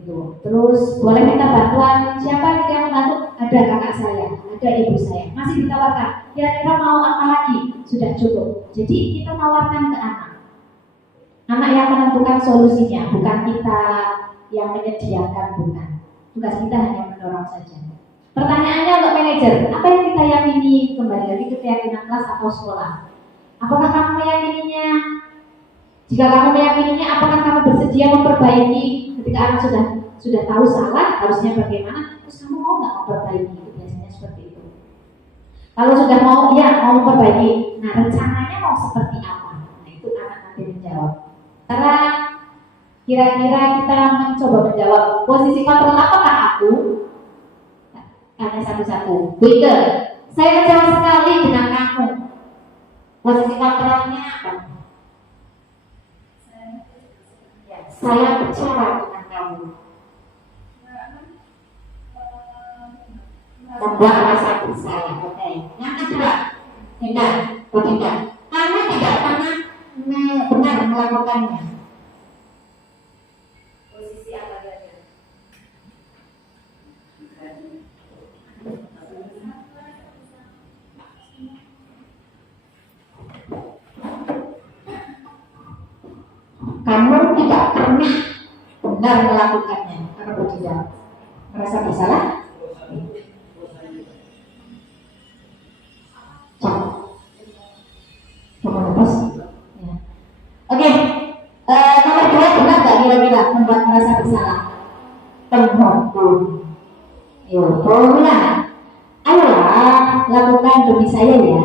Gitu. Terus boleh minta bantuan siapa yang membantu? Ada kakak saya, ada ibu saya. Masih ditawarkan. Kira-kira mau apa lagi? Sudah cukup. Jadi kita tawarkan ke anak. Anak yang menentukan solusinya, bukan kita yang menyediakan, bukan. Tugas kita hanya mendorong saja. Pertanyaannya untuk manajer, apa yang kita yakini? Kembali lagi ke keyakinan kelas atau sekolah. Apakah kamu meyakininya? Jika kamu meyakininya, apakah kamu bersedia memperbaiki ketika anak sudah tahu salah, harusnya bagaimana? Terus kamu mau nggak memperbaiki? Itu biasanya seperti itu. Kalau sudah mau, ya mau memperbaiki. Nah rencananya mau seperti apa? Nah itu anak nanti menjawab. Karena kira-kira kita mencoba menjawab posisi kontrol apakah aku? Tanya satu-satu. Wika, saya kecewa sekali dengan kamu. Posisi kontrolnya apa? Saya kecewa dengan kamu. Membuat rasa bersalah. Oke. Yang kedua, tidak, tidak. Kamu tidak pernah benar melakukannya. Posisi apa saja? Kamu tidak pernah benar melakukannya. Kamu tidak merasa bersalah? Oke, nomor 2 benar nggak kira-kira membuat merasa bersalah? Penghukum. Yo, boleh. Ayolah, lakukan demi saya ya.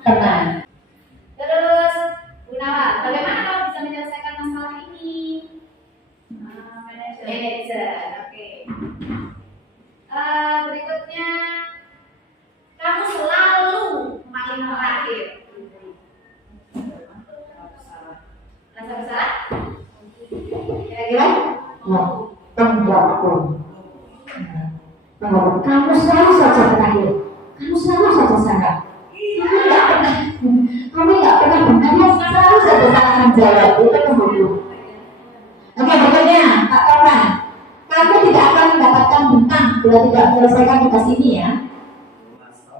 Tenang. Terus, Bu Nawa, bagaimana kamu bisa menyelesaikan masalah ini? Manajer, oke. Berikutnya, kamu selalu paling terakhir. Rasa bersalah? Kira-kira? Kamu selalu saja terakhir. Kamu selalu saja salah. Kamu nggak pernah benar, selalu saja salah menjawab. Itu kemudian. Oke, berikutnya Pak Taufan. Kamu tidak akan mendapatkan bintang bila tidak menyelesaikan tugas ini ya.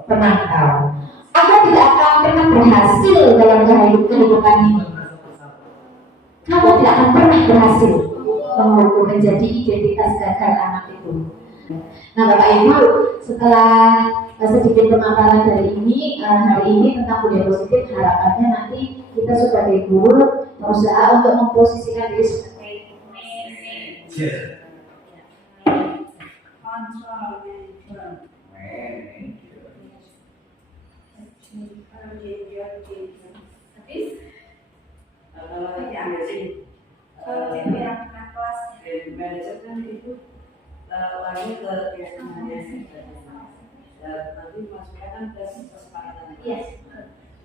Pernah tahu. Aku tidak akan pernah berhasil dalam kehidupan ini. Kamu tidak akan pernah berhasil menjadi identitas gagal anak itu. Nah Bapak Ibu, setelah sedikit pemaparan dari ini, hari ini tentang budaya positif, harapannya nanti kita sebagai guru berusaha untuk memposisikan diri sebagai manajer. Manajer kan itu lagi ke keyakinannya nanti masuknya kan ke kesepakatan. Yes.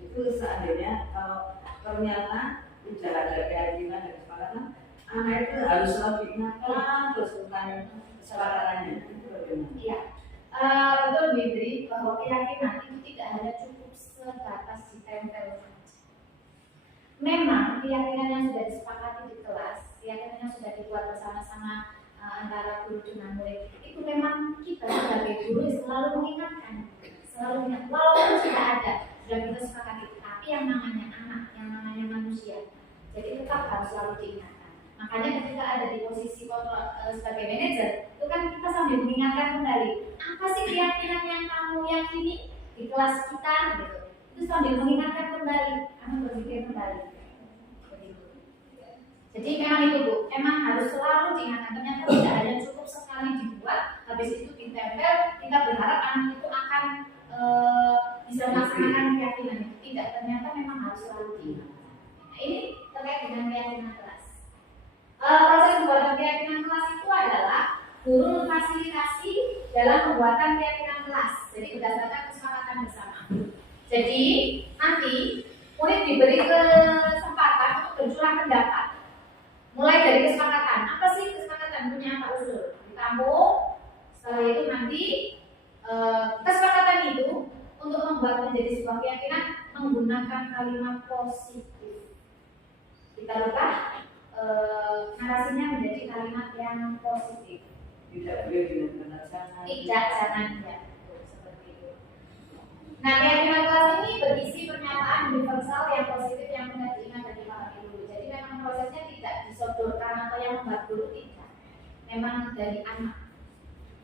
Itu seandainya kalau ternyata tidak ada keyakinan dan kesepakatan, anak itu harus selalu diingatkan terus tentang kesepakatannya. Itu bagaimana? Iya. Betul Bu Indri, bahwa keyakinan itu tidak hanya cukup sebatas ditempel saja. Memang keyakinan yang sudah disepakati di kelas, keyakinan yang sudah dibuat bersama-sama antara guru dengan murid, itu memang kita sebagai guru selalu mengingatkan, selalu ingat. Walaupun sudah ada, sudah kita sepakati, tapi yang namanya anak, yang namanya manusia, jadi tetap harus selalu diingatkan. Makanya ketika ada di posisi kontrol sebagai manajer, itu kan kita sambil mengingatkan kembali, apa sih keyakinan yang kamu yakini di kelas kita, gitu. Itu sambil mengingatkan kembali, kamu berpikir kembali. Jadi memang itu Bu, memang harus selalu diingatkan. Ternyata tidak hanya cukup sekali dibuat, habis itu ditempel, kita berharap anak itu akan bisa melaksanakan keyakinan itu. Tidak, ternyata memang harus selalu diingatkan. Nah, ini terkait dengan keyakinan kelas. Proses pembuatan keyakinan pembuatan keyakinan kelas. Jadi berdasarkan kesepakatan bersama. Jadi nanti murid diberi kesempatan untuk bercurah pendapat. Mulai dari kesepakatan. Apa sih kesepakatan? Punya apa usul? Ditampung. Setelah itu nanti kesepakatan itu untuk membuat menjadi sebuah keyakinan menggunakan kalimat positif. Kita rubah narasinya menjadi kalimat yang positif. Tidak boleh dengan kata jangan. Tidak, jangan ya, seperti itu. Nah, keyakinan kelas ini berisi pernyataan universal yang positif yang mudah diingat dan dipahami dulu. Jadi memang prosesnya tidak disodorkan atau yang membuat guru tidak. Memang dari anak.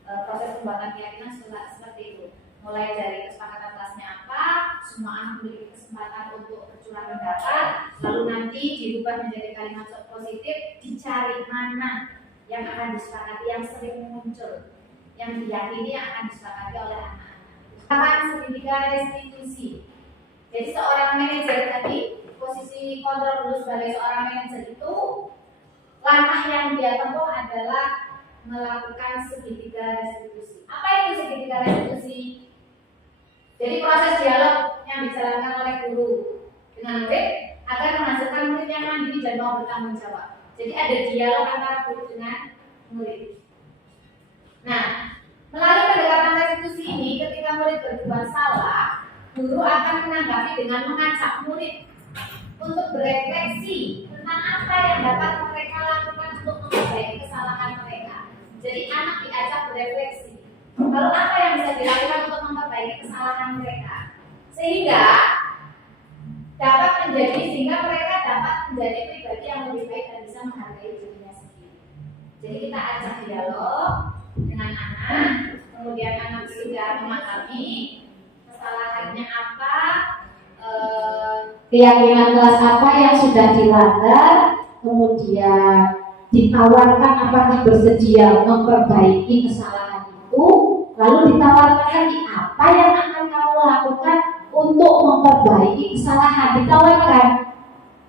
Proses pembuatan keyakinan seperti itu. Mulai dari kesepakatan kelasnya apa, semua anak memiliki kesempatan untuk bercurah pendapat, lalu nanti dirubah menjadi kalimat positif, dicari mana yang akan disepakati, yang sering muncul, yang diyakini akan disepakati oleh anak-anak. Akan segitiga restitusi. Jadi seorang manajer tadi, posisi kontrol dulu sebagai seorang manajer itu, langkah yang dia tempuh adalah melakukan segitiga restitusi. Apa itu segitiga restitusi? Jadi proses dialog yang dijalankan oleh guru dengan murid akan menghasilkan murid yang mandiri dan mau bertanggung jawab. Jadi ada dialog antara guru dengan murid. Nah, melalui pendekatan restitusi ini, ketika murid berbuat salah, guru akan menanggapi dengan mengajak murid untuk berefleksi tentang apa yang dapat mereka lakukan untuk memperbaiki kesalahan mereka. Jadi anak diajak berefleksi. Lalu apa yang bisa dilakukan untuk memperbaiki kesalahan mereka? Sehingga mereka dapat menjadi pribadi yang lebih baik dan bisa menghargai dirinya sendiri. Jadi kita ajak dialog dengan anak, kemudian anak sudah memahami kesalahannya apa, keyakinan kelas apa yang sudah dilanggar, kemudian ditawarkan apakah bersedia memperbaiki kesalahan itu, lalu ditawarkan lagi apa yang akan kamu lakukan untuk memperbaiki kesalahan.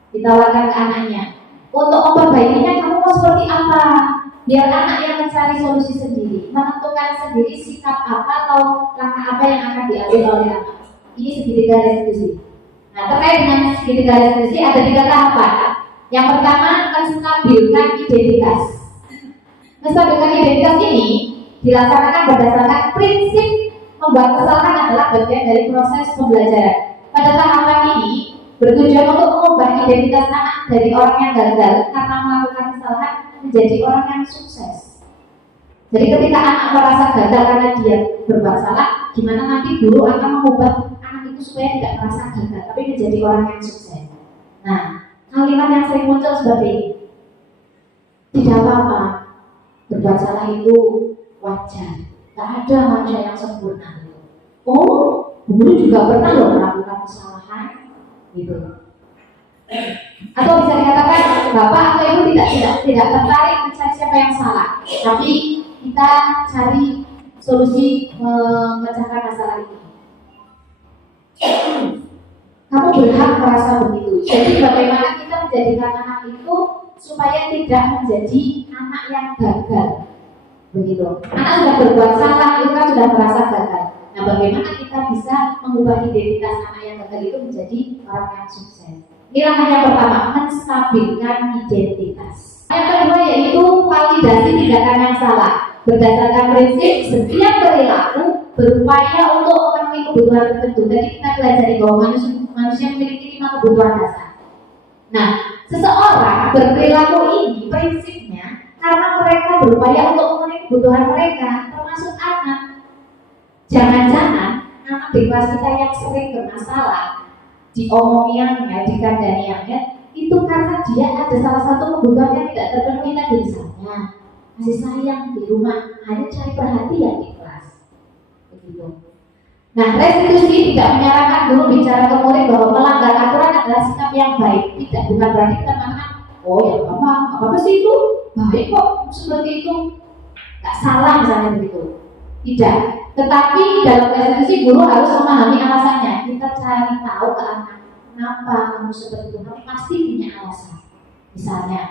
Ditawarkan ke anaknya untuk memperbaikinya kamu mau seperti apa, biar anak yang mencari solusi sendiri, menentukan sendiri sikap apa atau langkah apa yang akan diambil oleh anak. Ini segitiga restitusi. Nah, terkait dengan segitiga restitusi ada 3 tahapan. Yang pertama, menstabilkan identitas. Menstabilkan identitas ini dilaksanakan berdasarkan prinsip membuat kesalahan adalah bagian dari proses pembelajaran. Pada tahapan ini bertujuan untuk mengubah identitas anak dari orang yang gagal karena melakukan kesalahan menjadi orang yang sukses. Jadi ketika anak merasa gagal karena dia berbuat salah, gimana nanti guru akan mengubah anak itu supaya tidak merasa gagal tapi menjadi orang yang sukses. Nah, kalimat yang sering muncul seperti ini. Tidak apa-apa, berbuat salah itu wajar. Tak ada manusia yang sempurna. Oh, guru juga pernah loh melakukan kesalahan, gitu. Atau bisa dikatakan bapak atau ibu tidak tertarik mencari siapa yang salah, tapi kita cari solusi memecahkan masalah ini. Kamu berhak merasa begitu. Jadi bagaimana kita menjadikan anak itu supaya tidak menjadi anak yang gagal, begitu. Anak sudah berbuat salah, itu kan sudah merasa gagal. Nah, bagaimana kita bisa mengubah identitas anak yang gagal itu menjadi orang yang sukses? Ini langkah yang pertama, menstabilkan identitas. Yang kedua yaitu validasi tindakan yang salah. Berdasarkan prinsip setiap perilaku berupaya untuk memenuhi kebutuhan tertentu. Jadi kita pelajari bahwa manusia memiliki 5 kebutuhan dasar. Nah, seseorang berperilaku ini prinsipnya karena mereka berupaya untuk memenuhi kebutuhan mereka, termasuk anak. Jangan-jangan anak di kelas kita yang sering bermasalah, diomongiannya, dikandaniannya, itu karena dia ada salah satu kebutuhan yang tidak terpenuhi tadi, misalnya kasih sayang di rumah, hanya cari perhatian di kelas, begitu. Nah, restitusi tidak menyarankan guru bicara ke murid bahwa melanggar aturan adalah sikap yang baik. Tidak, bukan berarti kita mengatakan, oh ya apa sih itu, baik kok seperti itu, nggak salah misalnya begitu. Tidak. Tetapi dalam restitusi guru harus memahami alasannya. Kita cari tahu ke anak, kenapa kamu seperti itu, kamu pasti punya alasan. Misalnya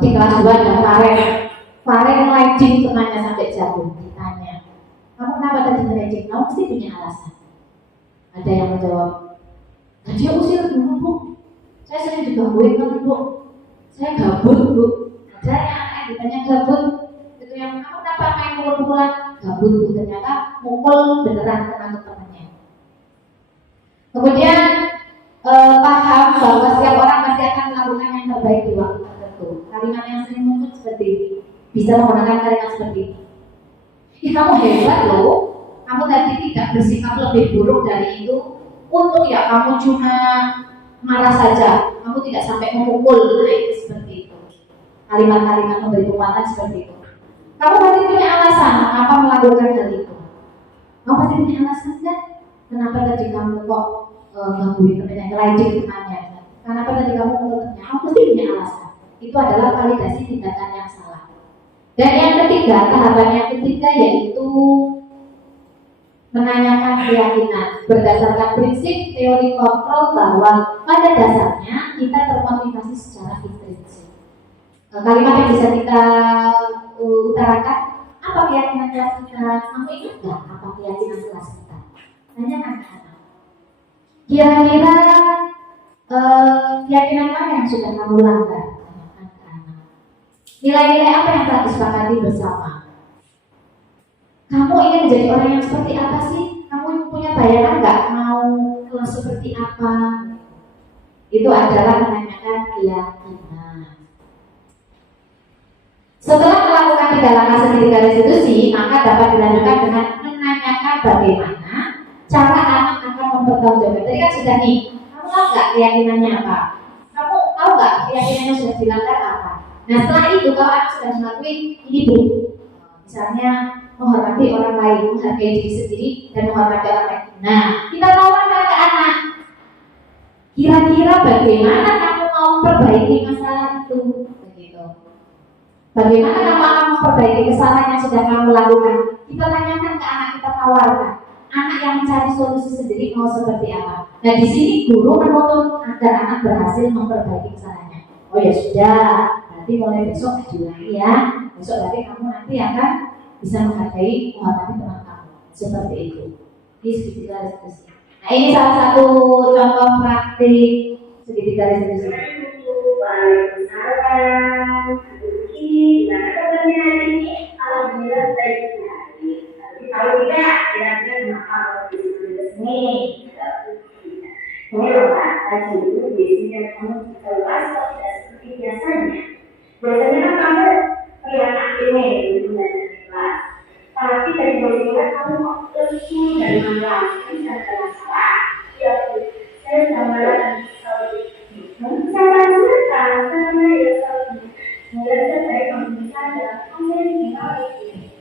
di kelas 2 ada Faren lajing temannya sampai jatuh, ditanya, kamu kenapa tadi ngelecek? Kamu pasti punya alasan. Ada yang menjawab, dia usir dulu bu, saya sering digangguin kan bu, saya gabut bu. Ada yang anak ditanya gabut, itu yang kamu kenapa main mukul-mukulan? Gabut bu, ternyata mukul beneran kena temannya. Kemudian paham bahwa setiap orang pasti akan melakukan yang terbaik di waktu tertentu. Kalimat yang sering muncul seperti ini, bisa menggunakan kalimat seperti ini. Kamu hebat loh, kamu tadi tidak bersikap lebih buruk dari itu. Untuk ya kamu cuma marah saja, kamu tidak sampai memukul. Nah itu seperti itu. Kalimat-kalimat memberi penguatan seperti itu. Kamu pasti punya alasan mengapa melakukan hal itu. Kamu pasti punya alasan kan? Kenapa tadi kamu kok gangguin temannya, ngelecek temannya? Kenapa tadi kamu mukul temannya? Kamu pasti punya alasan. Itu adalah validasi tindakan yang salah. Dan yang ketiga, tahapan yang ketiga yaitu menanyakan keyakinan berdasarkan prinsip teori kontrol bahwa pada dasarnya kita termotivasi secara intrinsik. Kalimat yang bisa kita utarakan, apa keyakinan kelas kita? Kamu ingat nggak apa keyakinan kelas kita? Tanyakan ke anak. Kira-kira keyakinan mana yang sudah kamu langgar? Tanyakan ke anak. Nilai-nilai apa yang telah disepakati bersama? Kamu ingin menjadi orang yang seperti apa sih? Kamu punya bayangan nggak mau kelas seperti apa? Itu adalah menanyakan keyakinan. Setelah melakukan 3 langkah segitiga restitusi, maka dapat dilanjutkan dengan menanyakan bagaimana cara anak akan mempertanggungjawabkan. Tadi kan sudah nih, kamu tahu nggak keyakinannya apa? Kamu tahu nggak keyakinannya sudah dilanggar apa? Nah setelah itu kalau anak sudah mengakui ini bu, misalnya menghormati orang lain, menghargai diri sendiri dan menghormati orang lain. Nah kita tawarkan ke anak, kira-kira bagaimana kamu mau memperbaiki masalah itu? Begitu. Bagaimana kamu akan memperbaiki kesalahan yang sudah kamu lakukan? Kita tanyakan ke anak, kita tawarkan. Anak yang mencari solusi sendiri mau seperti apa? Nah di sini guru menuntut agar anak berhasil memperbaiki kesalahannya. Oh ya sudah, berarti mulai besok maju lagi ya. Besok berarti kamu nanti akan bisa menghargai, menghormati teman kamu. Seperti itu. Ini segitiga restitusi. Nah ini salah satu contoh praktik segitiga restitusi. Waalaikumsalam. Gimana kabarnya hari ini? Alhamdulillah baik sekali. Tapi kalau tidak, kira-kira makan di sini. Ini loh Pak, tadi itu biasanya kamu kelas kok tidak seperti biasanya. Biasanya kan kamu kelihatan aktif nih di belajar di kelas. Tapi tadi biasanya kamu kok lesu dari mana? Ini ada masalah. Ya, saya sama dan saya sama ya sama. Mulai dari kamu bisa ada kamu tinggal di sini.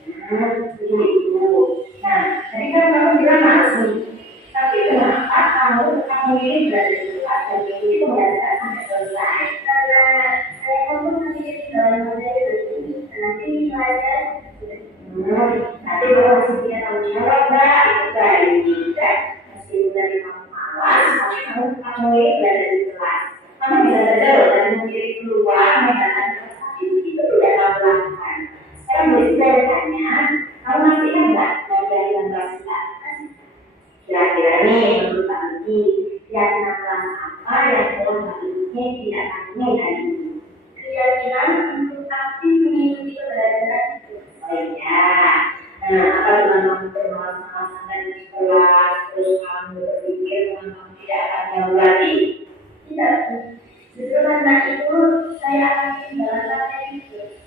Nah, tadi kan kamu bilang masih. Tapi kenapa kamu ini berada di kelas dan itu belajar sampai selesai? Karena saya kamu nanti dalam materi begini, nanti nilainya nanti kalau masih punya tanggung jawab itu dari kita masih dari kamu malas, kamu ini berada di kelas. Kamu bisa saja loh dan menjadi keluar mengatakan itu tidak kamu lakukan. Sekarang saya tanya, kamu masih ingat nggak pelajaran kelas kita? Kira-kira nih menurut Pak Diki, keyakinan kelas apa yang menurut Pak Diki tidak akan tadi? Keyakinan untuk aktif mengikuti pembelajaran itu. Oh iya. Nah, apa dengan masalah-masalah di kelas, terus kamu berpikir kamu tidak akan jauh lagi? Tidak. Justru karena itu saya akan menjalankan itu.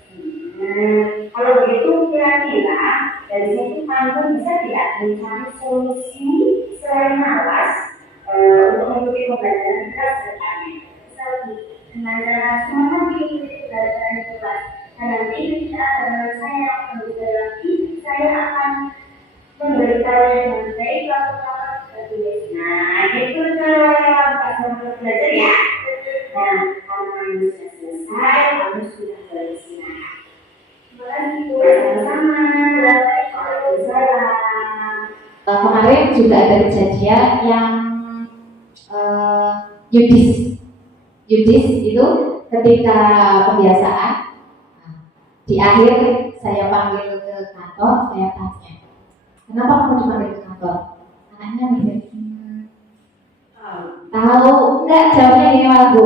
Kalau begitu kira-kira dari situ kamu bisa tidak mencari solusi selain malas untuk mengikuti pembelajaran kelas bertanya. Misalnya dengan cara semangat mengikuti pembelajaran kelas. Dan nanti ketika saya akan belajar lagi, saya akan memberikan yang baik lakukan seperti ini. Nah, itu cara pas belajar ya. Nah, kalau sudah selesai, kamu sudah beristirahat. Kemarin juga ada kejadian yang Yudis itu ketika pembiasaan di akhir saya panggil ke kantor, saya tanya Kenapa kamu dipanggil ke kantor? Anaknya mikir, tahu enggak jawabnya gini malah Bu.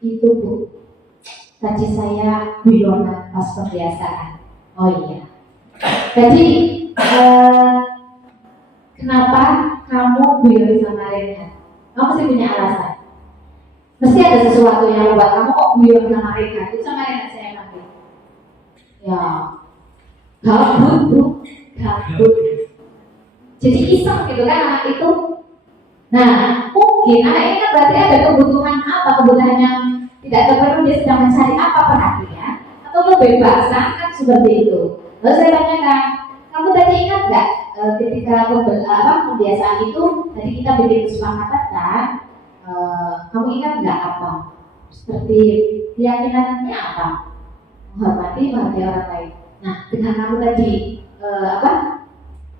Itu Bu, gaji saya guyonan pas pembiasaan. Oh iya. Jadi kenapa kamu guyon sama Rena? Kamu mesti punya alasan. Mesti ada sesuatu yang membuat kamu kok guyon sama Rena. Itu sama Rena saya panggil. Ya, gabut Bu, gabut. Jadi iseng gitu kan anak itu. Nah, mungkin anak ini kan berarti ada kebutuhan apa, kebutuhan yang tidak terpenuhi, dia sedang mencari apa perhatian atau kebebasan kan seperti itu. Lalu saya tanyakan, kamu tadi ingat nggak ketika pembiasaan itu tadi kita bikin kesepakatan kan? Kamu ingat nggak apa? Seperti keyakinannya apa? Menghormati, menghargai orang lain. Nah, dengan kamu tadi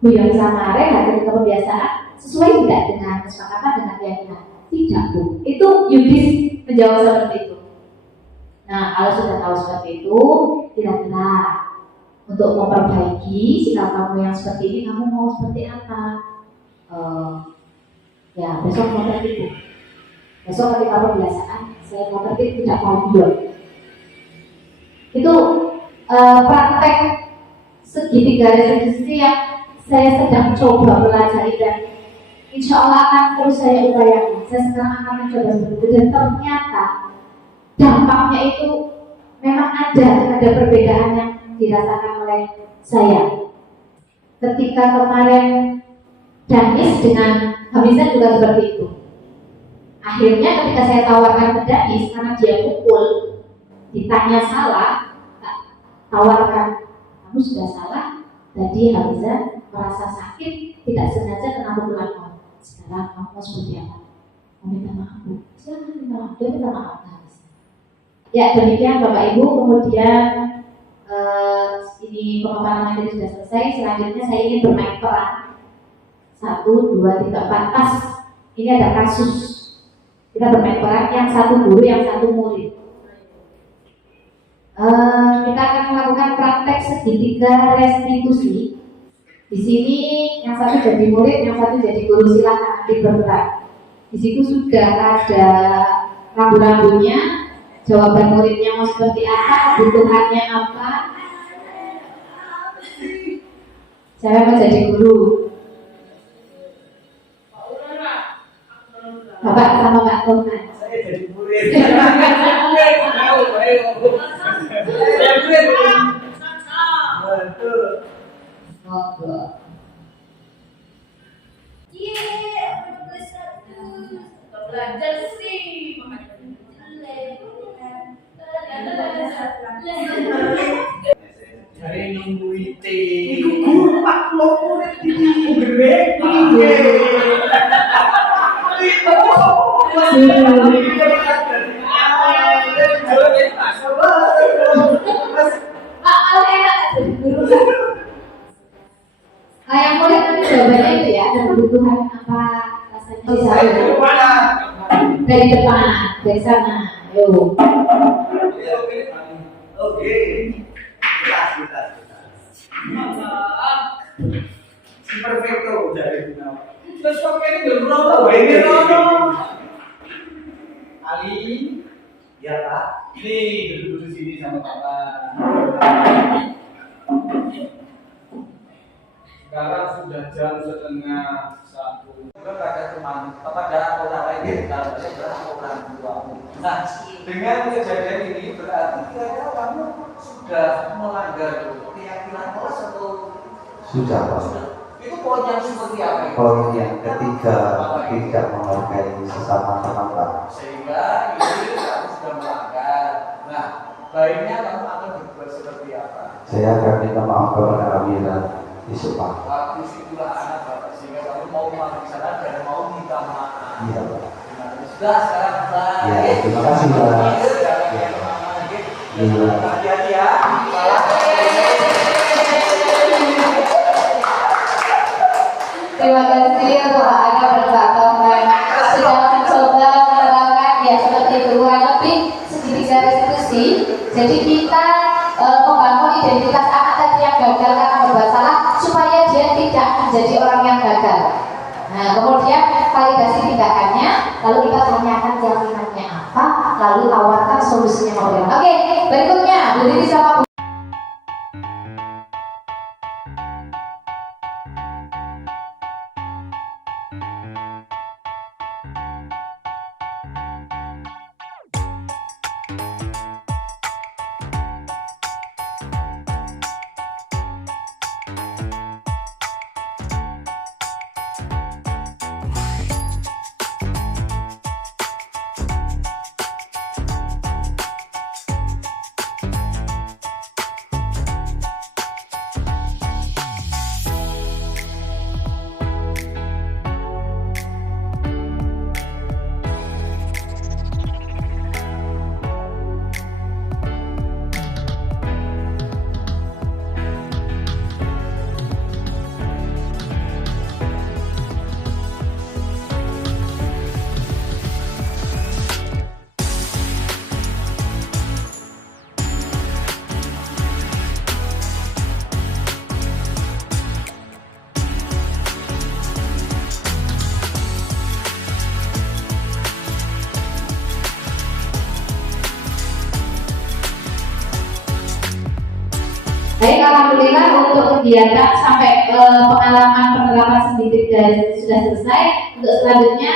guyon sama Rena ketika pembiasaan sesuai tidak dengan kesepakatan dengan keyakinan? Tidak Bu. Itu Yudis menjawab seperti itu. Nah, kalau sudah tahu seperti itu, kira-kira untuk memperbaiki sikap kamu yang seperti ini, kamu mau seperti apa? Ya, besok mau tertib Bu. Besok ketika pembiasaan, saya mau tertib tidak mau guyon. Itu praktek segitiga restitusi yang saya sedang coba pelajari dan insya Allah akan terus saya upayakan. Saya sekarang akan mencoba seperti itu dan ternyata dampaknya itu memang ada perbedaan yang dirasakan oleh saya. Ketika kemarin Danis dengan Hamizah juga seperti itu. Akhirnya ketika saya tawarkan ke Danis karena dia pukul, ditanya salah, tawarkan, kamu sudah salah. Tadi Hamizah merasa sakit, tidak sengaja kena pukulan kamu. Sekarang kamu mau seperti apa? Mau minta maaf Bu? Silahkan minta maaf. Dia minta maaf Hamizah. Ya demikian Bapak Ibu. Kemudian ini pemaparan materi sudah selesai. Selanjutnya saya ingin bermain peran 1, 2, 3, 4 pas. Ini ada kasus. Kita bermain peran yang satu guru, yang satu murid. Kita akan melakukan praktek segitiga restitusi. Di sini yang satu jadi murid, yang satu jadi guru. Silakan nanti berperan. Di situ sudah ada rambu-rambunya. Jawaban muridnya mau seperti apa, kebutuhannya apa. Saya mau jadi guru. Bapak sama Mbak Toman. Saya jadi murid. Belajar sih. Dari nunggu ite. Iku guru Pak lo murid di gede. Yang murid nanti jawabannya itu ya, ada kebutuhan apa rasanya bisa dari depan, dari sana. Ayo. Oke. Jelas. Si perfecto dari final. Terus kok ini belum ini Rono. Ali, ya Pak. Nih duduk di sini sama Bapak. Sekarang sudah jam 12:30. Kepada teman, kepada orang lain kita orang tua. Nah, dengan kejadian ini berarti kira-kira kamu sudah melanggar keyakinan kelas atau Sudah Pak. itu poin yang seperti apa? Poin yang ketiga, tidak menghargai sesama teman Pak. Sehingga ini kamu sudah melanggar. Nah, baiknya kamu akan berbuat seperti apa? Saya akan minta maaf kepada Amira besok Pak. Waktu situlah anak Bapak sehingga kamu mau masuk sana dan mau minta maaf. Iya Pak. Sudah sekarang Pak. Ya, terima kasih Pak. Iya. Hati-hati ya. Terima kasih untuk Anda berbahagia sudah mencoba menerapkan ya seperti itu kurang lebih segitiga restitusi. Jadi kita membangun identitas anak tadi yang gagal karena berbuat salah supaya dia tidak tidak menjadi orang yang gagal. Nah, kemudian validasi tindakannya, lalu kita tanyakan keyakinannya apa, lalu tawarkan solusinya model. Oke, berikutnya berdiri sama baik, alhamdulillah untuk kegiatan sampai pengalaman penerapan sendiri sudah selesai. Untuk selanjutnya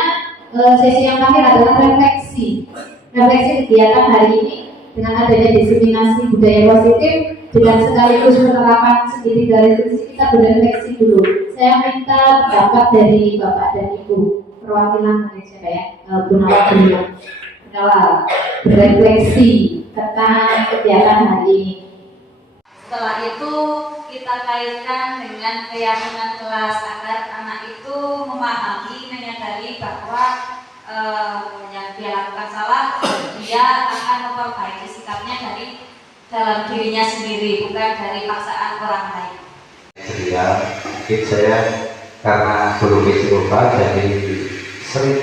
sesi yang terakhir adalah refleksi kegiatan hari ini dengan adanya diseminasi budaya positif dengan sekaligus penerapan sendiri dari sisi kita berefleksi dulu. Saya minta pendapat dari Bapak dan Ibu perwakilan Indonesia ya, Bu Nawal berefleksi tentang kegiatan hari ini. Setelah itu kita kaitkan dengan keyakinan kelas agar anak itu memahami, menyadari bahwa yang dia lakukan salah, dia akan memperbaiki sikapnya dari dalam dirinya sendiri, bukan dari paksaan orang lain. Ya, mungkin saya karena belum dicoba jadi sering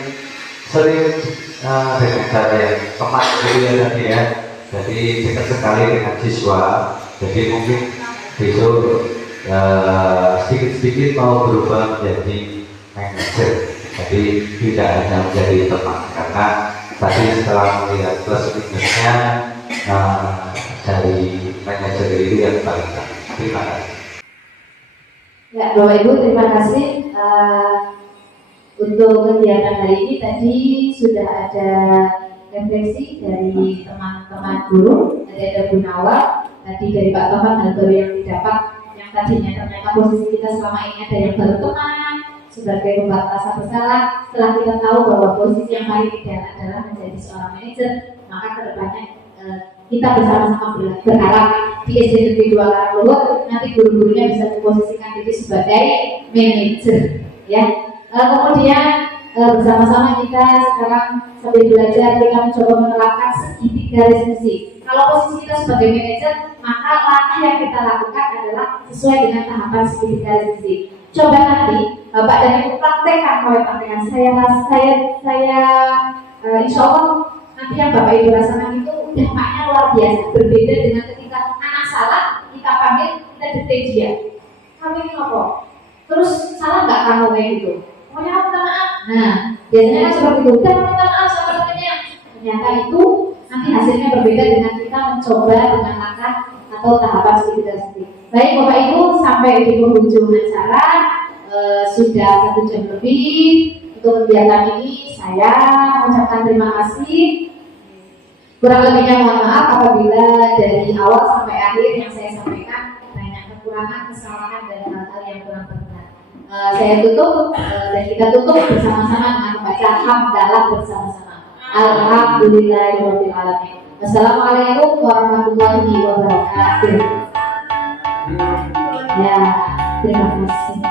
dengan cara yang tepat gitu ya tadi ya. Jadi dekat sekali dengan siswa. Jadi mungkin besok sedikit-sedikit mau berubah menjadi manajer. Jadi tidak hanya menjadi teman, karena tadi setelah melihat plus minusnya dari manajer itu yang paling penting. Terima kasih. Ya, Bapak Ibu, terima kasih untuk kegiatan hari ini. Tadi sudah ada refleksi dari teman-teman guru, ada Bu Nawal, tadi dari Pak Tohan, hal baru yang didapat, yang tadinya ternyata posisi kita selama ini ada yang baru teman sebagai pembatasan bersalah. Setelah kita tahu bahwa posisi yang paling ideal adalah menjadi seorang manajer, maka kedepannya kita bersama-sama berharap di SD Negeri 2 Karangluhur nanti guru-gurunya bisa memposisikan diri sebagai manajer, ya. Kemudian bersama-sama kita sekarang sambil belajar, kita mencoba menerapkan segitiga resolusi. Kalau posisi kita sebagai manajer, maka langkah yang kita lakukan adalah sesuai dengan tahapan segitiga resolusi. Coba nanti Bapak dan Ibu praktekkan, saya insya Allah nanti yang Bapak Ibu rasakan itu dampaknya luar biasa. Berbeda dengan ketika anak salah, kita panggil, kita detik dia. Kamu ini apa? Terus salah nggak kamu kayak gitu? Pokoknya aku minta maaf. Nah, biasanya kan seperti itu. Udah minta maaf sama temannya. Ternyata itu nanti hasilnya berbeda dengan kita mencoba dengan langkah atau tahapan sendiri. Baik Bapak Ibu, sampai di penghujung acara sudah 1 jam lebih. Untuk kegiatan ini saya mengucapkan terima kasih. Kurang lebihnya mohon maaf apabila dari awal sampai akhir yang saya sampaikan banyak kekurangan, kesalahan dan hal-hal yang kurang berkenan. Saya tutup dan kita tutup bersama-sama dengan membaca hamdalah bersama-sama. Alhamdulillahirabbil alamin. Wassalamualaikum warahmatullahi wabarakatuh. Ya, terima kasih.